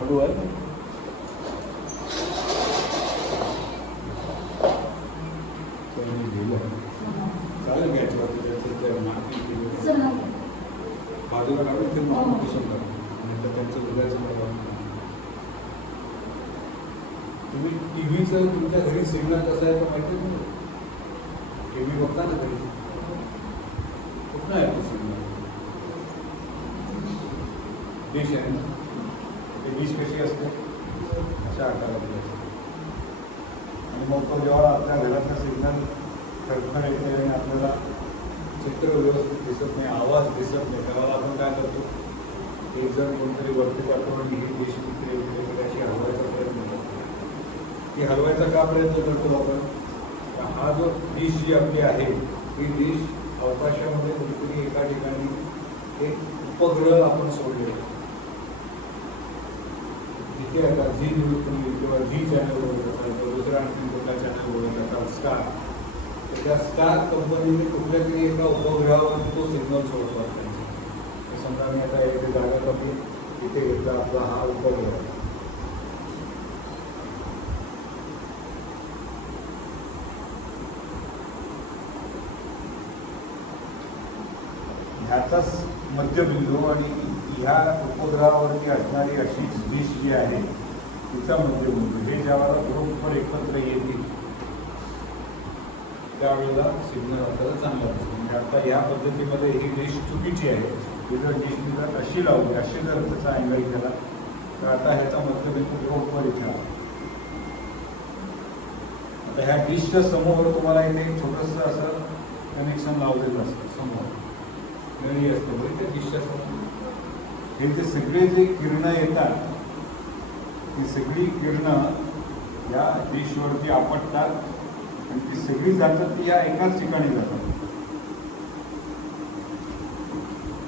हळू आहे त्यांनी लिहिलं. चालेल घ्यायचं त्याचं माती बाजूला काढून ते मार्गदर्शन करा आणि त्यांचं उद्याचं प्रभाव. तुम्ही टी व्हीचं तुमच्या घरी सिग्नल कसं आहे तो माहिती आहे? टी व्ही बघता ना घरी, कुठं आहे तो सिग्नल? डिश आहे ना, ते डिश कशी असते? अशा आकाराची असते. आणि मग तो जेव्हा आपल्या घरातला सिग्नल खडखड येते आणि आपल्याला चित्र व्यवस्थित दिसत नाही, आवाज दिसत नाही, तेव्हा आपण काय करतो? एक जण कोणतरी वरती जातो आणि ही डिश तिकडे इकडे अशी हलवायचा प्रयत्न करतो. ती हलवायचा का प्रयत्न करतो आपण? हा जो डिश जी आपली आहे ही डिश अवकाशामध्ये कुठेतरी एका ठिकाणी एक उपग्रह आपण सोडले. तिथे आता झी न्यूज तुम्ही किंवा झी चॅनल बघत असाल किंवा दुसऱ्या आणखी कुठला चॅनल बघत असाल, स्टार, त्या स्टार कंपनीने कुठल्या तरी एका उपग्रहावर तो सिग्नल सोडतो त्यांचा. समजा मी आता एक जागा कमी इथे घेतला आपला हा उपग्रह. ह्याचाच मध्यबिंदू आणि ह्या उपग्रहावरती असणारी अशी डिश जी आहे तिचा मध्यबिंदू, हे ज्यावेळेला बरोबर एकत्र येतील त्यावेळेला सिग्नल आपल्याला चांगला असतो. म्हणजे आता ह्या पद्धतीमध्ये ही डिश चुकीची आहे. ही जर डिश जर अशी लावली, अशी जर त्याचा अँगल केला तर आता ह्याचा मध्यबिंदू बरोबर इथे आला. आता ह्या डिशच्या समोर तुम्हाला इथे एक छोटंसं असं कनेक्शन लावलेलं असतं समोर नळी असते बरं त्या डिशच्या समोर. हे जे सगळे जे किरणं येतात ती सगळी किरणं या डिशवरती आपटतात आणि ती सगळी जातात ती या एकाच ठिकाणी जातात.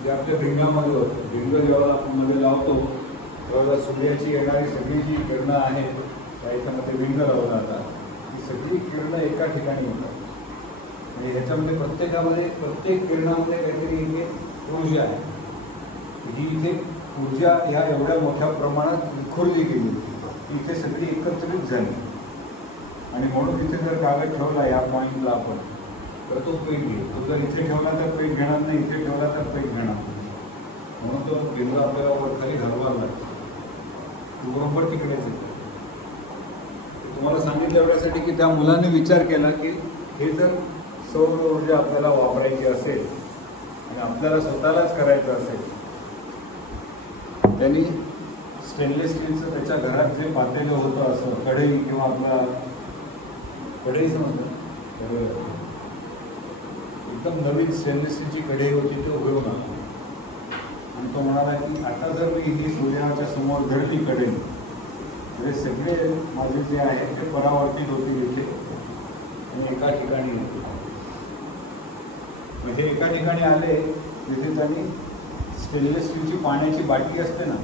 जे आपल्या भिंगामध्ये होतं, भिंग जेव्हा आपण मध्ये लावतो तेव्हा सूर्याची येणारी सगळी जी किरणं आहेत त्या याच्यामध्ये भिंग लावून जातात. ती सगळी किरणं एका ठिकाणी येतात. म्हणजे ह्याच्यामध्ये प्रत्येक किरणामध्ये काहीतरी इथे ऊर्जा आहे. ही इथे ऊर्जा ह्या एवढ्या मोठ्या प्रमाणात विखुरली गेली इथे सगळी एकत्रित झाली. आणि म्हणून इथे जर कागद ठेवला या पॉईंटला आपण तर तो पेट घेईल. तो जर इथे ठेवला तर पेट घेणार नाही, इथे ठेवला तर पेट घेणार नाही. म्हणून तो बिंदू आपल्याला वर खाली घालवावा लागतो. बरोबर तिकडेच येतो. तुम्हाला सांगितलं एवढ्यासाठी की त्या मुलाने विचार केला की हे जर सौर ऊर्जा आपल्याला वापरायची असेल आणि आपल्याला स्वतःलाच करायचं असेल त्यांनी स्टेनलेस स्टीलचं त्याच्या घरात जे पातेलं होतं असं कढई किंवा आपला कढई समजलं एकदम नवीन स्टेनलेस स्टीलची कढई होती तो घेऊन आला. आणि तो म्हणाला की आता जर मी ही सूर्याच्या समोर धरली कढई तर सगळे माझे जे आहेत ते परावर्तित होतील इथे आणि एका ठिकाणी येतील. म्हणजे एका ठिकाणी आले तिथे त्यांनी स्टेनलेस स्टीलची पाण्याची बाटली असते ना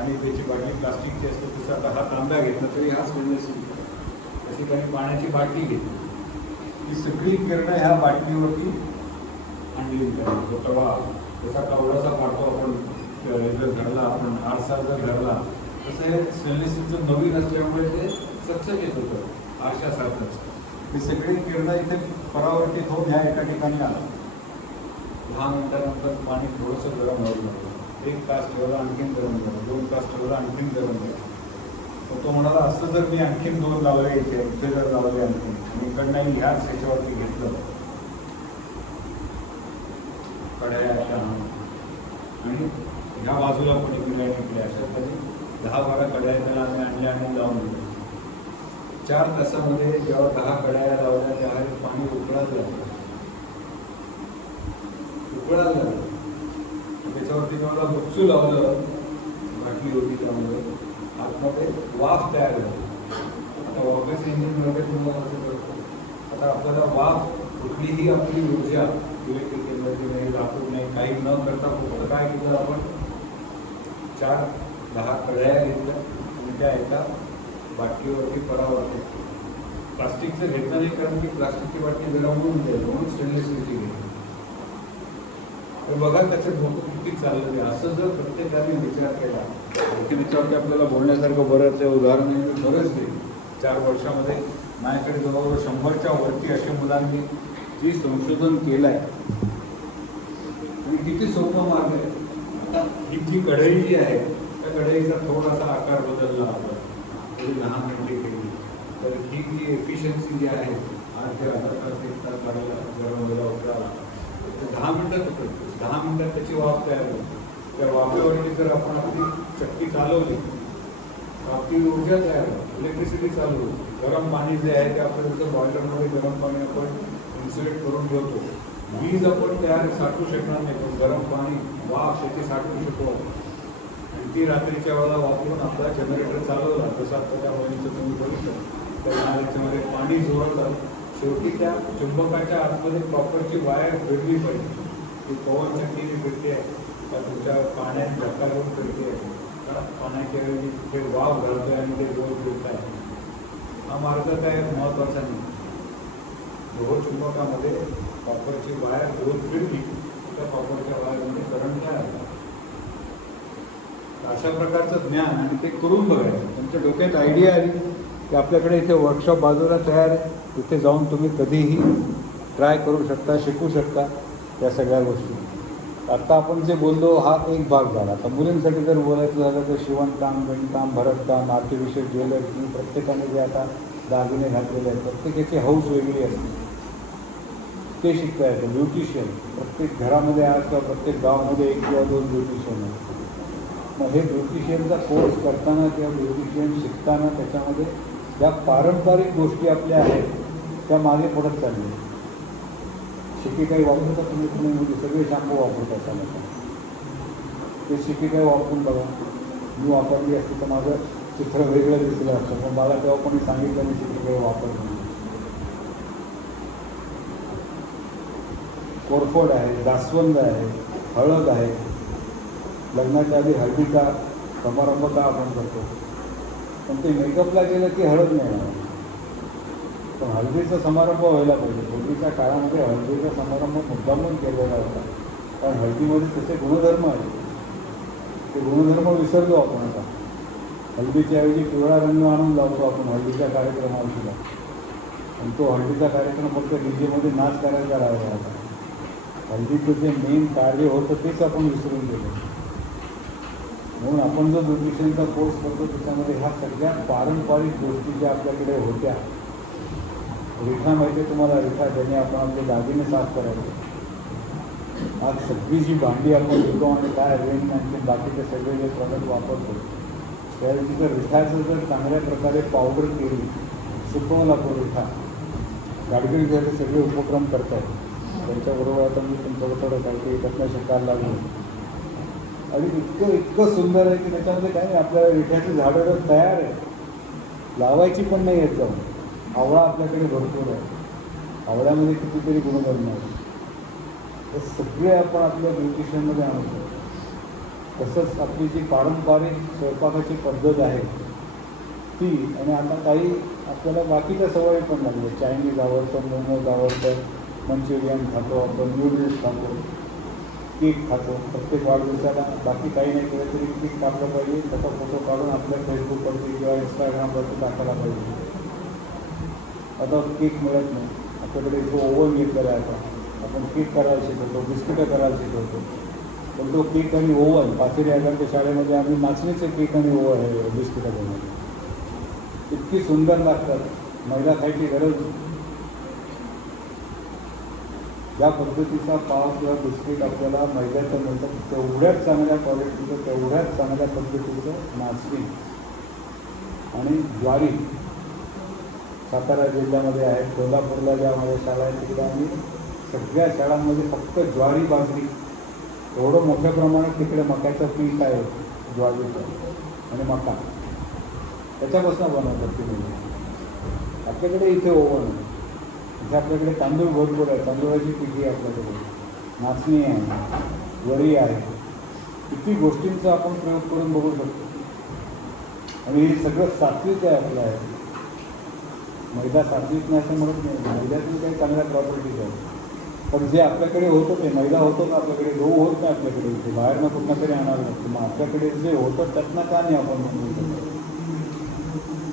आणि त्याची बाटली प्लास्टिकची असते तसं आता हा तांब्या घेतला तरी हा स्टेनलेस स्टील तशी काही पाण्याची बाटली घेतली. ही सगळी किरणं ह्या बाटलीवरती आणली. तो तवा जसा कवडाचा पाडतो आपण जर घडला आपण आरसा जर घडला तसं हे स्टेनलेस स्टीलचं नवीन असल्यामुळे ते चकचक येत होतं आरशासारखंच. ही सगळी किरणं इथे परावर्तित होऊन ह्या एका ठिकाणी आला. 10 मिनिटानंतर पाणी थोडंसं गरम व्हायला लागलं. 1 तास ठेवलं आणखीन गरम झालं, 2 तास ठेवलं आणखीन गरम झालं. तर तो म्हणाला असं जर मी आणखीन 2 लावले इथे जर लावले आणखीन आणि इकडनं ह्याच ह्याच्यावरती घेतलं कढया अशा आणि ह्या बाजूला पण इकडे अशा तरी 10-12 कढया त्याला आम्ही आणल्या आणि लावून दिल्या. 4 तासामध्ये जेव्हा 10 कढया लावल्या त्यावेळी पाणी उकळायला लागलं. त्याच्यावरती तुम्हाला गुच्चू लावलं बाटली होती त्यामुळे आतमध्ये वाफ तयार झाली. आता वाफेचं इंजिन वगैरे तुम्हाला कसं करतो. आता आपल्याला वाफ कुठलीही आपली ऊर्जा इलेक्ट्रिक एनर्जी नाही, लाकूड नाही, काही न करता फक्त काय केलं आपण 4-10 कढया घेतल्या आणि त्या एका बाटलीवरती परावर्तित. प्लास्टिकचं घेतलं नाही कारण की प्लास्टिकची बाटली गरम होऊन जाईल म्हणून स्टेनलेस स्टीलची घेतली. तर बघा त्याचं डोकं किती चाललं आहे. असं जर प्रत्येकाने विचार केला आणखी त्याच्यावरती आपल्याला बोलण्यासारखं बरंच आहे. उदाहरण बरंच नाही. 4 वर्षामध्ये माझ्याकडे जवळजवळ 100च्या वरती अशा मुलांनी जी संशोधन केलं आहे आणि किती सोपं मार्ग आहे. आता ही जी कढई जी आहे त्या कढईचा थोडासा आकार बदलला आपण थोडी लहान मोठी केली तर ही जी एफिशियन्सी जी आहे 8 ते 11 तास 1 तास लागला गरम वेळेला उतराला 10 मिनिटात उतरतो. 10 मिनिटात त्याची वाफ तयार होते. त्या वाफेवरती जर आपण आपली शक्ती चालवली आपली ऊर्जा तयार होते, इलेक्ट्रिसिटी चालू होते. गरम पाणी जे आहे ते आपण जसं बॉयलरमध्ये गरम पाणी आपण इन्सुलेट करून ठेवतो. वीज आपण तयार साठवू शकणार नाही पण गरम पाणी वाफ त्याची साठवू शकतो आणि ती रात्रीच्या वेळेला वापरून आपला जनरेटर चालवला जसं आता त्या वळीचं तुम्ही बघितलं तर त्याच्यामध्ये पाणी जोरतं. शेवटी त्या चुंबकाच्या आतमध्ये प्रॉपरची वायर फिरली पाहिजे. ती पवन चक्कीने फिरते आहे का तुमच्या पाण्यात धक्का घेऊन फिरते आहे का पाण्याच्या वेळी ते वाफ घालतोय आणि ते गोल फिरत आहे. हा मार्ग काय महत्त्वाचा नाही. रोज चुंबकामध्ये कॉपरची वायर गोल फिरली तर कॉपरच्या वायरमध्ये करंट तयार होतो. अशा प्रकारचं ज्ञान आणि ते करून बघायचं. तुमच्या डोक्यात आयडिया आली की आपल्याकडे इथे वर्कशॉप बाजूला तयार आहे. तिथे जाऊन तुम्ही कधीही ट्राय करू शकता, शिकू शकता या सगळ्या गोष्टी. आत्ता आपण जे बोललो हा एक भाग झाला. आता मुलींसाठी जर बोलायचं झालं तर शिवणकाम, विणकाम, भरतकाम, आर्टिफिशियल ज्वेलरी प्रत्येकाने जे आता दागिने घातलेले आहेत, प्रत्येकाची हौस वेगळी असते. ते शिकता येतं. ब्युटिशियन प्रत्येक घरामध्ये आज किंवा प्रत्येक गावामध्ये 1 किंवा 2 ब्युटिशियन आहेत. मग हे ब्युटिशियनचा कोर्स करताना किंवा ब्युटिशियन शिकताना त्याच्यामध्ये ज्या पारंपरिक गोष्टी आपल्या आहेत त्या मागे पडत चालल्या. शिकेकाई वापरतात तुम्ही पुण्यामध्ये सगळे शॅम्पू वापरतात चालत. ते शिकेकाई वापरून बघा. मी वापरली असते तर माझं चित्र वेगळं दिसलं असतं, पण मला तेव्हा कोणी सांगितलं मी शिकेकाई वापरतो. कोरफड आहे, जास्वंद आहे, हळद आहे. लग्नाच्या आधी हळदीचा समारंभ का आपण करतो, पण ते मेकअपला गेलं की हळद नाही येणार. पण हळदीचा समारंभ व्हायला पाहिजे. पूर्वीच्या काळामध्ये हळदीचा समारंभ मुद्दामून केलेला होता, कारण हळदीमध्ये तसे गुणधर्म आहेत. ते गुणधर्म विसरलो आपण आता. हळदीच्या ऐवजी पिवळा रंग आणून लावतो आपण हळदीच्या कार्यक्रमाला. आणि तो हळदीचा कार्यक्रम फक्त डीजेमध्ये नाच करायचा राहिला होता. हळदीचं जे मेन कार्य होतं तेच आपण विसरून गेलो. म्हणून आपण जो ब्युटिशियनचा कोर्स करतो त्याच्यामध्ये ह्या सगळ्या पारंपरिक गोष्टी ज्या आपल्याकडे होत्या. रिठा माहिती आहे तुम्हाला, रिठा ज्याने आपण आपले दागिने साफ करायचे. आज सगळी जी भांडी आपण घेतो आणि काय रेंज आणखी बाकीचे सगळे जे प्रॉडक्ट वापरतो त्याऐवजी जर रिठाचं जर चांगल्या प्रकारे पावडर केली, सुकवला तो रिठा, गाडगिरी घ्यायचे सगळे उपक्रम करत आहेत. त्यांच्याबरोबर आता मी तुमच्याकडं काही काही घटना शिकायला लागलो. आणि इतकं सुंदर आहे की त्याच्यामध्ये काय नाही, आपल्या रिठ्याची झाडं जर तयार आहे, लावायची पण नाही आहेत जाऊन. आवळा आपल्याकडे भरपूर आहे. आवळ्यामध्ये कितीतरी गुणधर्म आहेत. हे सगळे आपण आपल्या ब्युटिशियनमध्ये आणतो. तसंच आपली जी पारंपरिक स्वयंपाकाची पद्धत आहे ती, आणि आता काही आपल्याला बाकीच्या सवयी पण लागल्या. चायनीज आवडतं, मोमोज आवडतं, मंचुरियन खातो आपण, नूडल्स खातो, केक खातो. प्रत्येक वाढदिवसाला बाकी काही नाही केलं तरी केक टाकलं पाहिजे. त्याचा फोटो काढून आपल्या फेसबुकवरती किंवा इंस्टाग्रामवरती टाकायला पाहिजे. आता केक मिळत नाही. आपल्याकडे जो ओव्हन घेतलेला आहे आता, आपण केक करायला शिकवतो, बिस्किटं करायला शिकवतो. पण तो केक आणि ओव्हन, पाचेरी आगारच्या शाळेमध्ये आम्ही नाचणीचे केक आणि बिस्किटं बनवतो. इतकी सुंदर लागतात. मैदा खायची गरज नाही. ज्या पद्धतीचा पाव किंवा बिस्किट आपल्याला मैद्याचं मिळतं तेवढ्याच चांगल्या क्वालिटीचं, तेवढ्याच चांगल्या पद्धतीचं नाचणी आणि ज्वारी सातारा जिल्ह्यामध्ये आहे. कोल्हापूरला ज्या माझ्या शाळा आहेत तिकडे आम्ही सगळ्या शाळांमध्ये फक्त ज्वारी बाजरी, एवढं मोठ्या प्रमाणात तिकडे मक्याचं पीठ आहे, ज्वारीचं आणि मका, त्याच्यापासून बनवतात ते म्हणजे. आपल्याकडे इथे ओव्हन आहे. इथे आपल्याकडे तांदूळ भरपूर आहे. तांदूळाची पिठी आहे आपल्याकडे, नाचणी आहे, वरी आहे. किती गोष्टींचा आपण प्रयोग करून बघू शकतो. आणि हे सगळं सात्विक आहे आपलं आहे. मैदा सात्विक नाही असं म्हणत नाही. मैद्यातून काही चांगल्या प्रॉपर्टीज आहेत. पण जे आपल्याकडे होतं ते मैदा होतो का आपल्याकडे, गहू होत नाही आपल्याकडे. इथे बाहेरनं कुठनं तरी आणावं लागतं. मग आपल्याकडे जे होतं त्यातनं का नाही आपण म्हणू शकतो.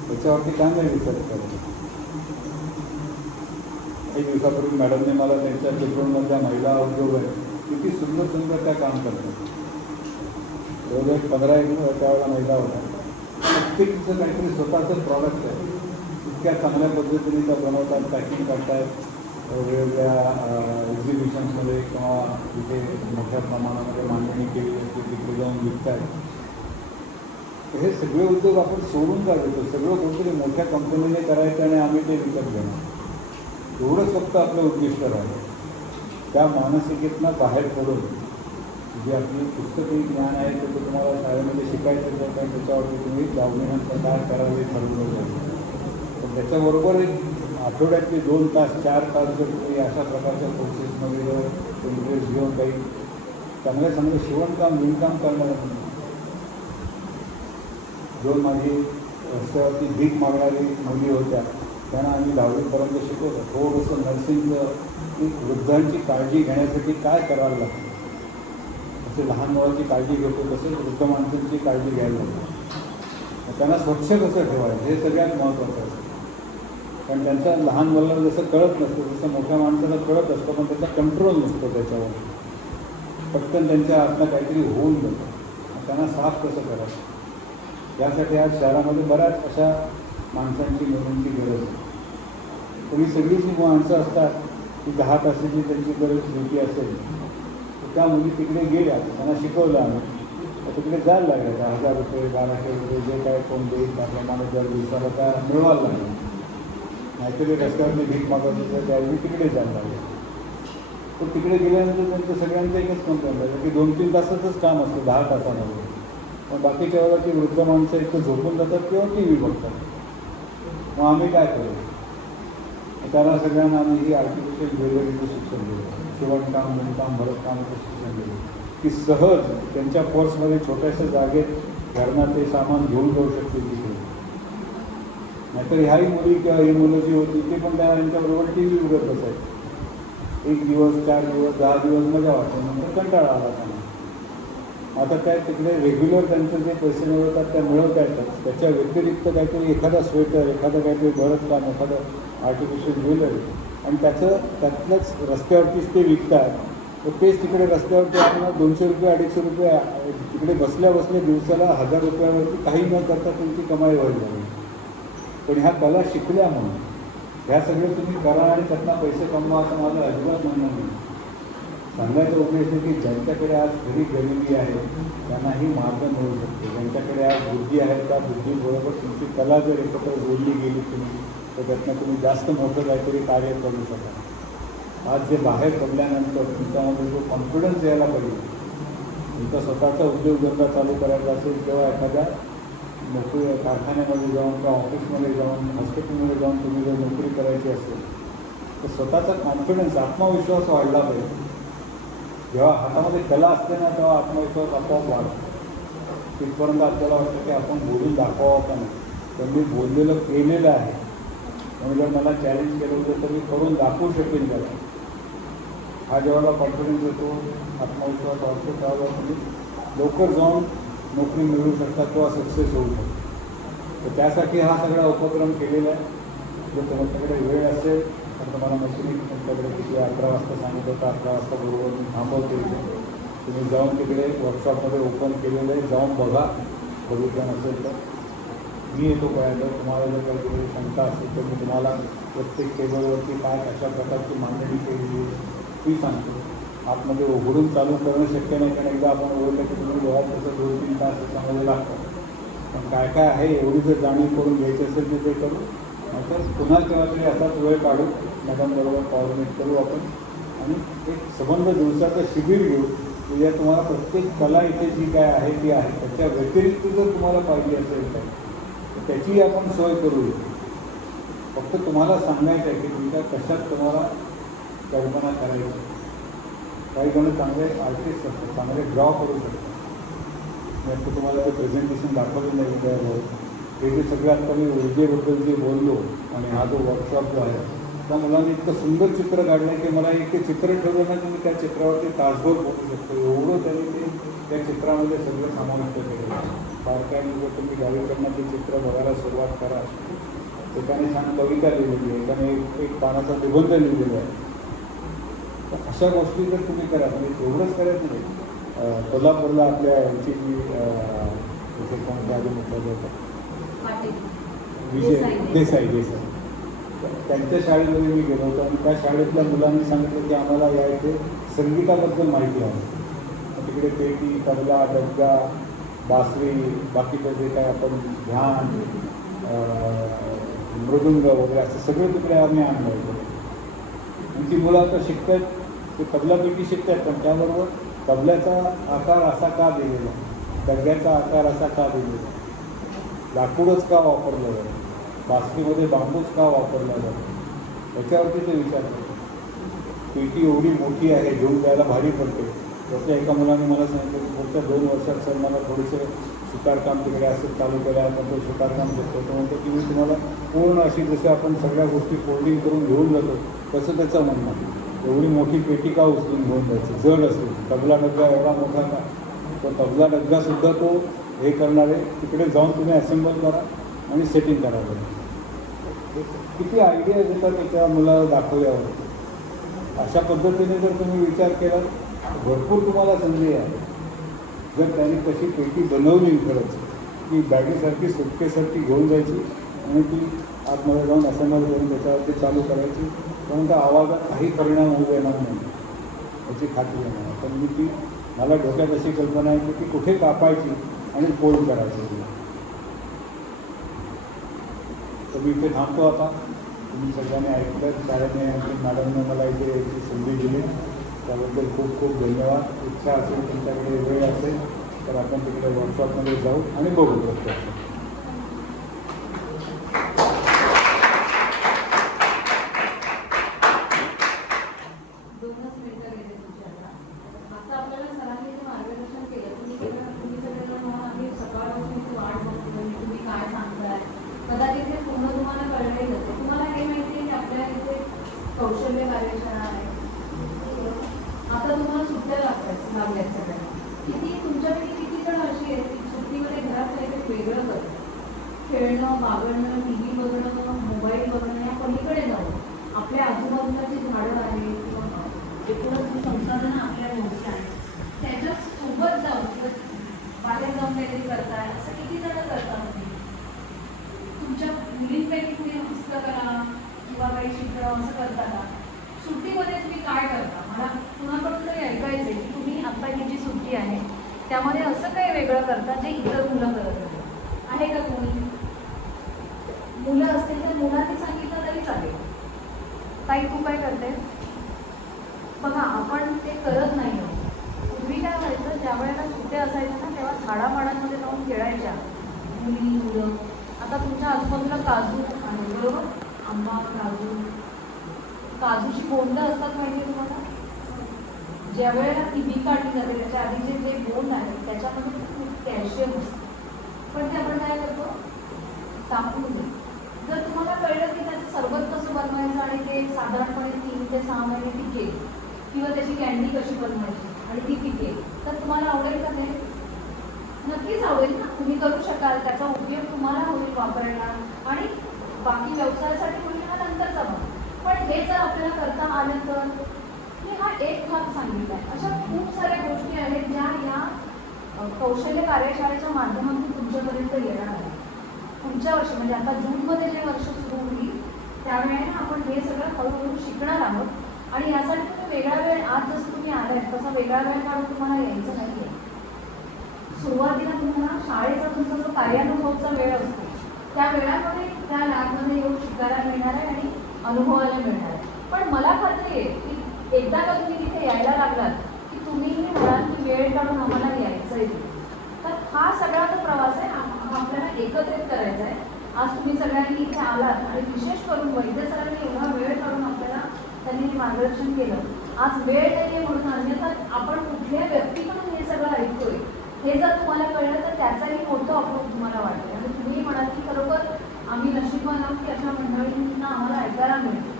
त्याच्यावरती का नाही विचार करतो. काही दिवसापूर्वी मॅडमने मला त्यांच्या चिपळूणमधल्या महिला उद्योग आहे किती सुंदर सुंदर त्या काम करतात. जवळजवळ 15 त्यावेळेला महिला होता. प्रत्येकीचं काहीतरी स्वतःचं प्रॉडक्ट आहे. इतक्या चांगल्या पद्धतीने त्या बनवतात, पॅकिंग करतात. वेगवेगळ्या एक्झिबिशन्समध्ये किंवा तिथे मोठ्या प्रमाणामध्ये मांडणी केली असते तिथे जाऊन विकत आहेत. हे सगळे उद्योग आपण सोडून का देतो. सगळं कोणतरी मोठ्या कंपनीने करायचं आणि आम्ही ते विकत घेणार, एवढंच फक्त आपलं उद्दिष्ट राहिलं. त्या मानसिकतेतनं बाहेर पडून जे आपली पुस्तकी ज्ञान आहे ते तुम्हाला शाळेमध्ये शिकायचं जर काही त्याच्यावरती तुम्ही दावणीनंतर काय करावे ठरवलं जाईल. पण त्याच्याबरोबर एक आठवड्यातले 2 तास 4 तास जर तुम्ही अशा प्रकारच्या कोर्सेसमध्ये जर इंटरेस्ट घेऊन काही चांगलं चांगलं शिवणकाम विणकाम करणार. 2 माझी रस्त्यावरती भीक मागणारी मुली होत्या, त्यांना आम्ही 10वीपर्यंत शिकवलं. थोडंसं नर्सिंगचं, की वृद्धांची काळजी घेण्यासाठी काय करायला लागतं. असे लहान मुलांची काळजी घेतो तसेच वृद्ध माणसांची काळजी घ्यायला लागतो. त्यांना स्वच्छ कसं ठेवायचं हे सगळ्यात महत्त्वाचं असतं. कारण त्यांच्या लहान मुलांना जसं कळत नसतं तसं मोठ्या माणसाला कळत असतं, पण त्याचा कंट्रोल नसतो त्याच्यावर. पटकन त्यांच्या हातनं काहीतरी होऊन जातं. त्यांना साफ कसं करायचं यासाठी आज शहरामध्ये बऱ्याच अशा माणसांची मुलींची गरज आहे. पण ही सगळी जी माणसं असतात ती 10 तासाची त्यांची गरज ड्युटी असेल तर त्या मुली तिकडे गेल्या, त्यांना शिकवलं आम्ही, तर तिकडे जायला लागेल 1000 रुपये 1200 रुपये जे काय कोण देईल त्याप्रमाणे दर दिवसाला त्या मिळवायला लागेल. नाहीतरी रस्त्यावरती भीक मागत होतं त्यावेळी तिकडे जायला लागेल. पण तिकडे गेल्यानंतर त्यांचं सगळ्यांचं एकच कंप्लेंट आहे की 2-3 तासाचंच काम असतं 10 तासामध्ये. पण बाकीच्या वेळेला ती वृद्ध माणसं एक तर झोपून जातात किंवा टी व्ही बघतात. मग आम्ही काय करू? त्याला सगळ्यांना आम्ही ही आर्टिफिशियल ज्वेलरीचं शिक्षण दिलं, शिवणकाम, विणकाम, भरतकामाचं शिक्षण दिलं की सहज त्यांच्या पर्समध्ये छोट्याशा जागेत घरनं ते सामान घेऊन जाऊ शकते तिथे. नाहीतर ह्याही मुली किंवा ही मुलं जी होती ती पण त्या यांच्याबरोबर टी व्ही बघत बसायची. 1 दिवस 4 दिवस 10 दिवस मजा वाटते, नंतर कंटाळा आला त्यांना. आता काय तिकडे रेग्युलर त्यांचं जे पैसे मिळवतात त्या मिळवता येतात, त्याच्या व्यतिरिक्त काहीतरी एखादा स्वेटर, एखादं काहीतरी भरतकाम, एखादं आर्टिफिशियल ज्वेलरी आणि त्यातलंच रस्त्यावरतीच ते विकतात. तर तेच तिकडे रस्त्यावरती आपल्याला 200 रुपये 250 रुपये तिकडे बसल्या दिवसाला 1000 रुपयावरती काही न करता त्यांची कमाई व्हायला लागली. पण ह्या कला शिकल्या म्हणून ह्या सगळं तुम्ही करा आणि त्यातनं पैसे कमवा असं माझं अजिबात म्हणणं नाही. सांगायचा उद्देश आहे की ज्यांच्याकडे आज खरी गरिबी आहे त्यांनाही मार्ग मिळू शकतो. ज्यांच्याकडे आज बुद्धी आहे त्या बुद्धीबरोबर तुमची कला जर एकत्र जोडली गेली तुम्ही तर त्यातनं तुम्ही जास्त मोठं काहीतरी कार्य करू शकाल. आज जे बाहेर पडल्यानंतर तुमच्यामध्ये जो कॉन्फिडन्स यायला पाहिजे, तुमचा स्वतःचा उद्योगधंदा चालू करायचा असेल तेव्हा एखाद्या नोकरी कारखान्यामध्ये जाऊन किंवा ऑफिसमध्ये जाऊन हॉस्पिटलमध्ये जाऊन तुम्ही जर नोकरी करायची असेल तर स्वतःचा कॉन्फिडन्स आत्मविश्वास वाढला पाहिजे. जेव्हा हातामध्ये कला असते ना तेव्हा आत्मविश्वास आपोआप वाढतो. तिथपर्यंत आपल्याला वाटतं की आपण बोलून दाखवावं का नाही, पण मी बोललेलं केलेलं आहे म्हणून जर मला चॅलेंज केलं होतं तर मी करून दाखवू शकेन त्याला. हा जेव्हा कॉन्फिडन्स येतो, आत्मविश्वास वाढतो, त्यावेळेला तुम्ही लवकर जाऊन नोकरी मिळवू शकता किंवा सक्सेस होऊ शकता. तर त्यासाठी हा सगळा उपक्रम केलेला आहे. जर तुमच्याकडे वेळ असेल तर तुम्हाला मैत्रिणी तुमच्याकडे किती 11 वाजता सांगितलं होतं, 11 वाजता बरोबर मी थांबवते. तुम्ही जाऊन तिकडे वर्कशॉपमध्ये ओपन केलेलं आहे, जाऊन बघा. बघितलं नसेल तर मी येतो पाहिजे. तुम्हाला जर काही शंका असेल तर मी तुम्हाला प्रत्येक टेबलवरती काय कशा प्रकारची मांडणी केलेली ती सांगतो. आतमध्ये उघडून चालू करणं शक्य नाही, कारण एकदा आपण ओळखलं की तुम्ही बघाल तसं 2-3 तास त्याच्यामध्ये लागतं. पण काय काय आहे एवढी जर जाणीव करून घ्यायची असेल तर ते करू. नंतर पुन्हा केव्हा तरी असाच वेळ काढू, मॅडमबरोबर कोऑर्डिनेट करू आपण आणि एक संबंध दिवसाचं शिबिर घेऊ. म्हणजे तुम्हाला प्रत्येक कला इथे जी काय आहे ती आहे, त्याच्या व्यतिरिक्त जर तुम्हाला पाहिजे असेल तर त्याची आपण सोय करू. फक्त तुम्हाला सांगायचं आहे की तुमच्या कशात तुम्हाला कल्पना करायची. काही जण चांगले आर्टिस्ट असतात, चांगले ड्रॉ करू शकतात. मी आता तुम्हाला ते प्रेझेंटेशन दाखवलं नाही त्यावर हे जे सगळ्यात आत्ता मी ऊर्जेबद्दल जे बोललो आणि हा जो वर्कशॉप जो आहे त्या मुलांनी इतकं सुंदर चित्र काढलं आहे की मला एक ते चित्र ठेवलं ना की मी त्या चित्रावरती तासभर बोलू शकतो. एवढं त्यांनी ते त्या चित्रामध्ये सगळं समाविष्ट केलं आहे. बारकाईने जर तुम्ही गावीकडनं ते चित्र बघायला सुरुवात करा, एकाने छान कविता लिहिलेली आहे, एकाने एक पानाचा निबंध लिहिलेला आहे. तर अशा गोष्टी जर तुम्ही करा, म्हणजे एवढंच करायचं नाही. कोल्हापूरला आपल्या यांची जी इथे कोण राजे म्हटलं जातं विजय देसाई त्यांच्या शाळेमध्ये मी गेलो होतो आणि त्या शाळेतल्या मुलांनी सांगितलं की आम्हाला या इथे संगीताबद्दल माहिती आहे. तिकडे पेटी, तबला, डग्गा, बासरी, बाकीचं जे काय आपण ध्यान, मृदुंग वगैरे असं सगळं तिकडे आम्ही आणलं होतं. आणि ती मुलं आता शिकतात, ते तबलापेटी शिकतात, पण त्याबरोबर तबल्याचा आकार असा का दिलेला, डग्याचा आकार असा का दिलेला, लाकूडच का वापरलं जातं, बासरीमध्ये बांबूच का वापरला जातो, याच्यावरती ते विचार करतात. पेटी एवढी मोठी आहे, घेऊन जायला भारी पडते. जसं एका मुलाने मला सांगितलं की पुढच्या 2 वर्षात सर मला थोडेसे सुतारकाम तिकडे असं चालू केलं आहे, पण तो सुतारकाम करतो. तो म्हणतो की मी तुम्हाला पूर्ण अशी जसं आपण सगळ्या गोष्टी फोल्डिंग करून घेऊन जातो तसं त्याचं म्हणणं. एवढी मोठी पेटी का उचलून घेऊन जायचं, जड असतो. तबला डग्गा एवढा मोठा का, तो तबला डग्गासुद्धा तो हे करणारे तिकडे जाऊन तुम्ही असेंबल करा आणि सेटिंग करा. किती आयडिया देतात त्याच्या मुलाला दाखवल्यावर. अशा पद्धतीने जर तुम्ही विचार केला भरपूर तुम्हाला संधी आहे. जर त्यांनी तशी पेटी बनवली खरंच की बॅगेसारखी सुटकेसारखी घेऊन जायची आणि ती आतमध्ये जाऊन असेंबल करून त्याच्यावरती चालू करायची, पण त्या आवाजात काही परिणाम होऊ देणार नाही याची खात्री आहे. पण मी ती मला डोक्यात अशी कल्पना आहे की ती कुठे कापायची आणि फोल्ड करायची. तर मी इथे थांबतो आता. तुम्ही सगळ्यांनी ऐकलं, शाळेने मॅडमने मला इथे याची संधी दिली, त्याबद्दल खूप खूप धन्यवाद. इच्छा असेल तुमच्याकडे वेळ असेल तर आपण तिकडे वर्कशॉपमध्ये जाऊ आणि बघू प्रत्यक्ष. कदाचित हे पूर्ण तुम्हाला कळलेलं असेल. तुम्हाला हे माहिती आहे की आपल्या इथे कौशल्य कार्यशाळा आहे. आता तुम्हाला सुट्ट्या लागल्यात सगळ्या. किती तुमच्यापैकी किती जण अशी आहेत की सुट्टीमध्ये घरात काहीतरी वेगळं करतात, खेळणं, बागडणं, टी व्ही बघणं, मोबाईल बघणं, या पलीकडे जाऊन आपल्या आजूबाजूला जी झाडं आहेत किंवा एकूणच जी संसाधनं आपल्या भोवती आहेत त्याच्या सोबत जाऊन बाहेर जाऊन काहीतरी करताय. असं किती जण करतात? तुमच्या मुलींपैकी तुम्ही हस्तकला किंवा काही शिकणं असं करता का? सुट्टीमध्ये तुम्ही काय करता? मला कुणाकडून तरी ऐकायचं आहे की तुम्ही आता ही जी सुट्टी आहे त्यामध्ये असं काही वेगळं करता जे इतर मुलं करत होते. आहे का कोणी? मुलं असतील तर मुलांनी सांगितलं तरी चालेल. ताई तू काय करते? बघा आपण ते करत नाही आहोत. पूर्वी काय व्हायचं, ज्या वेळेला सुट्ट्या असायच्या ना तेव्हा झाडामाडांमध्ये जाऊन खेळायच्या मुली मुलं. आता तुमच्या आजूबाजूला काजू आहे बरोबर, आंबा, काजूची बोंड असतात माहिती आहे तुम्हाला? ज्या वेळेला ती बी काढली जाते त्याच्या आधीचे जे बोंड आहे त्याच्यामध्ये खूप कॅल्शियम असतं, पण ते आपण काय करतो? टाकून देतो. जर तुम्हाला कळलं की त्याचं सरबत कसं बनवायचं आणि ते साधारणपणे 3 ते 6 महिने टिकेल किंवा त्याची कॅन्डी कशी बनवायची आणि ती टिकेल, तर तुम्हाला आवडेल का ते? नक्कीच आवडेल ना. तुम्ही करू शकाल, त्याचा उपयोग तुम्हाला होईल वापरायला आणि बाकी व्यवसायासाठी होईल हा नंतरचा भाग. पण हे जर आपल्याला करता आलं तर मी हा एक भाग सांगितला आहे. अशा खूप साऱ्या गोष्टी आहेत ज्या या कौशल्य कार्यशाळेच्या माध्यमातून तुमच्यापर्यंत येणार आहे. पुढच्या वर्षी म्हणजे आता जूनमध्ये जे वर्ष सुरू होईल त्यावेळेला आपण हे सगळं हळूहळू शिकणार आहोत आणि यासाठी तुम्ही वेगळा वेळ, आज जसं तुम्ही आलाय तसा वेगळा वेळ काढून तुम्हाला यायचं नाही आहे. सुरुवातीला तुम्हाला शाळेचा तुमचा जो कार्यानुभवचा वेळ असतो त्या वेळामध्ये त्या लॅबमध्ये येऊन शिकायला मिळणार आहे आणि अनुभवायला मिळणार आहे. पण मला खात्री आहे की एकदा का तुम्ही तिथे यायला लागलात की तुम्हीही म्हणाल की वेळ काढून आम्हाला यायचं आहे. तर हा सगळा जो प्रवास आहे आपल्याला एकत्रित करायचा आहे. आज तुम्ही सगळ्यांनी इथे आलात आणि विशेष करून वैद्य सरांनी एवढा वेळ काढून आपल्याला त्यांनी मार्गदर्शन केलं. आज वेळ नाही आहे म्हणून, अन्यथा आपण कुठल्या व्यक्तीकडून हे सगळं ऐकतोय हे जर तुम्हाला कळलं तर त्याचाही मोठं अप्रूप तुम्हाला वाटेल आणि तुम्ही म्हणाल की खरोखर आम्ही नशीबवान आहोत की अशा मंडळींना आम्हाला ऐकायला मिळतं.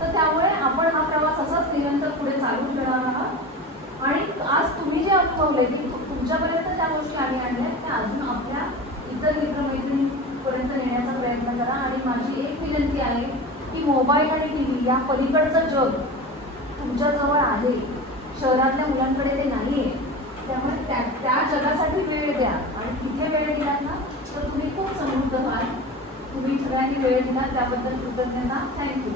तर त्यामुळे आपण हा प्रवास असाच निरंतर पुढे चालू ठेवणार आहात आणि आज तुम्ही जे अनुभवले की तुमच्यापर्यंत त्या गोष्टी आम्ही आणल्या त्या अजून आपल्या इतर मित्रमैत्रिणींपर्यंत नेण्याचा प्रयत्न करा. आणि माझी एक विनंती आहे की मोबाईल आणि टी व्ही या पलीकडचं जग तुमच्याजवळ आहे, शहरातल्या मुलांकडे ते नाही आहे. त्यामुळे त्या जगासाठी वेळ द्या आणि तिथे वेळ दिलात ना तर तुम्ही खूप समृद्ध व्हाल. तुम्ही सगळ्यांनी वेळ दिला त्याबद्दल कृतज्ञता. थँक्यू.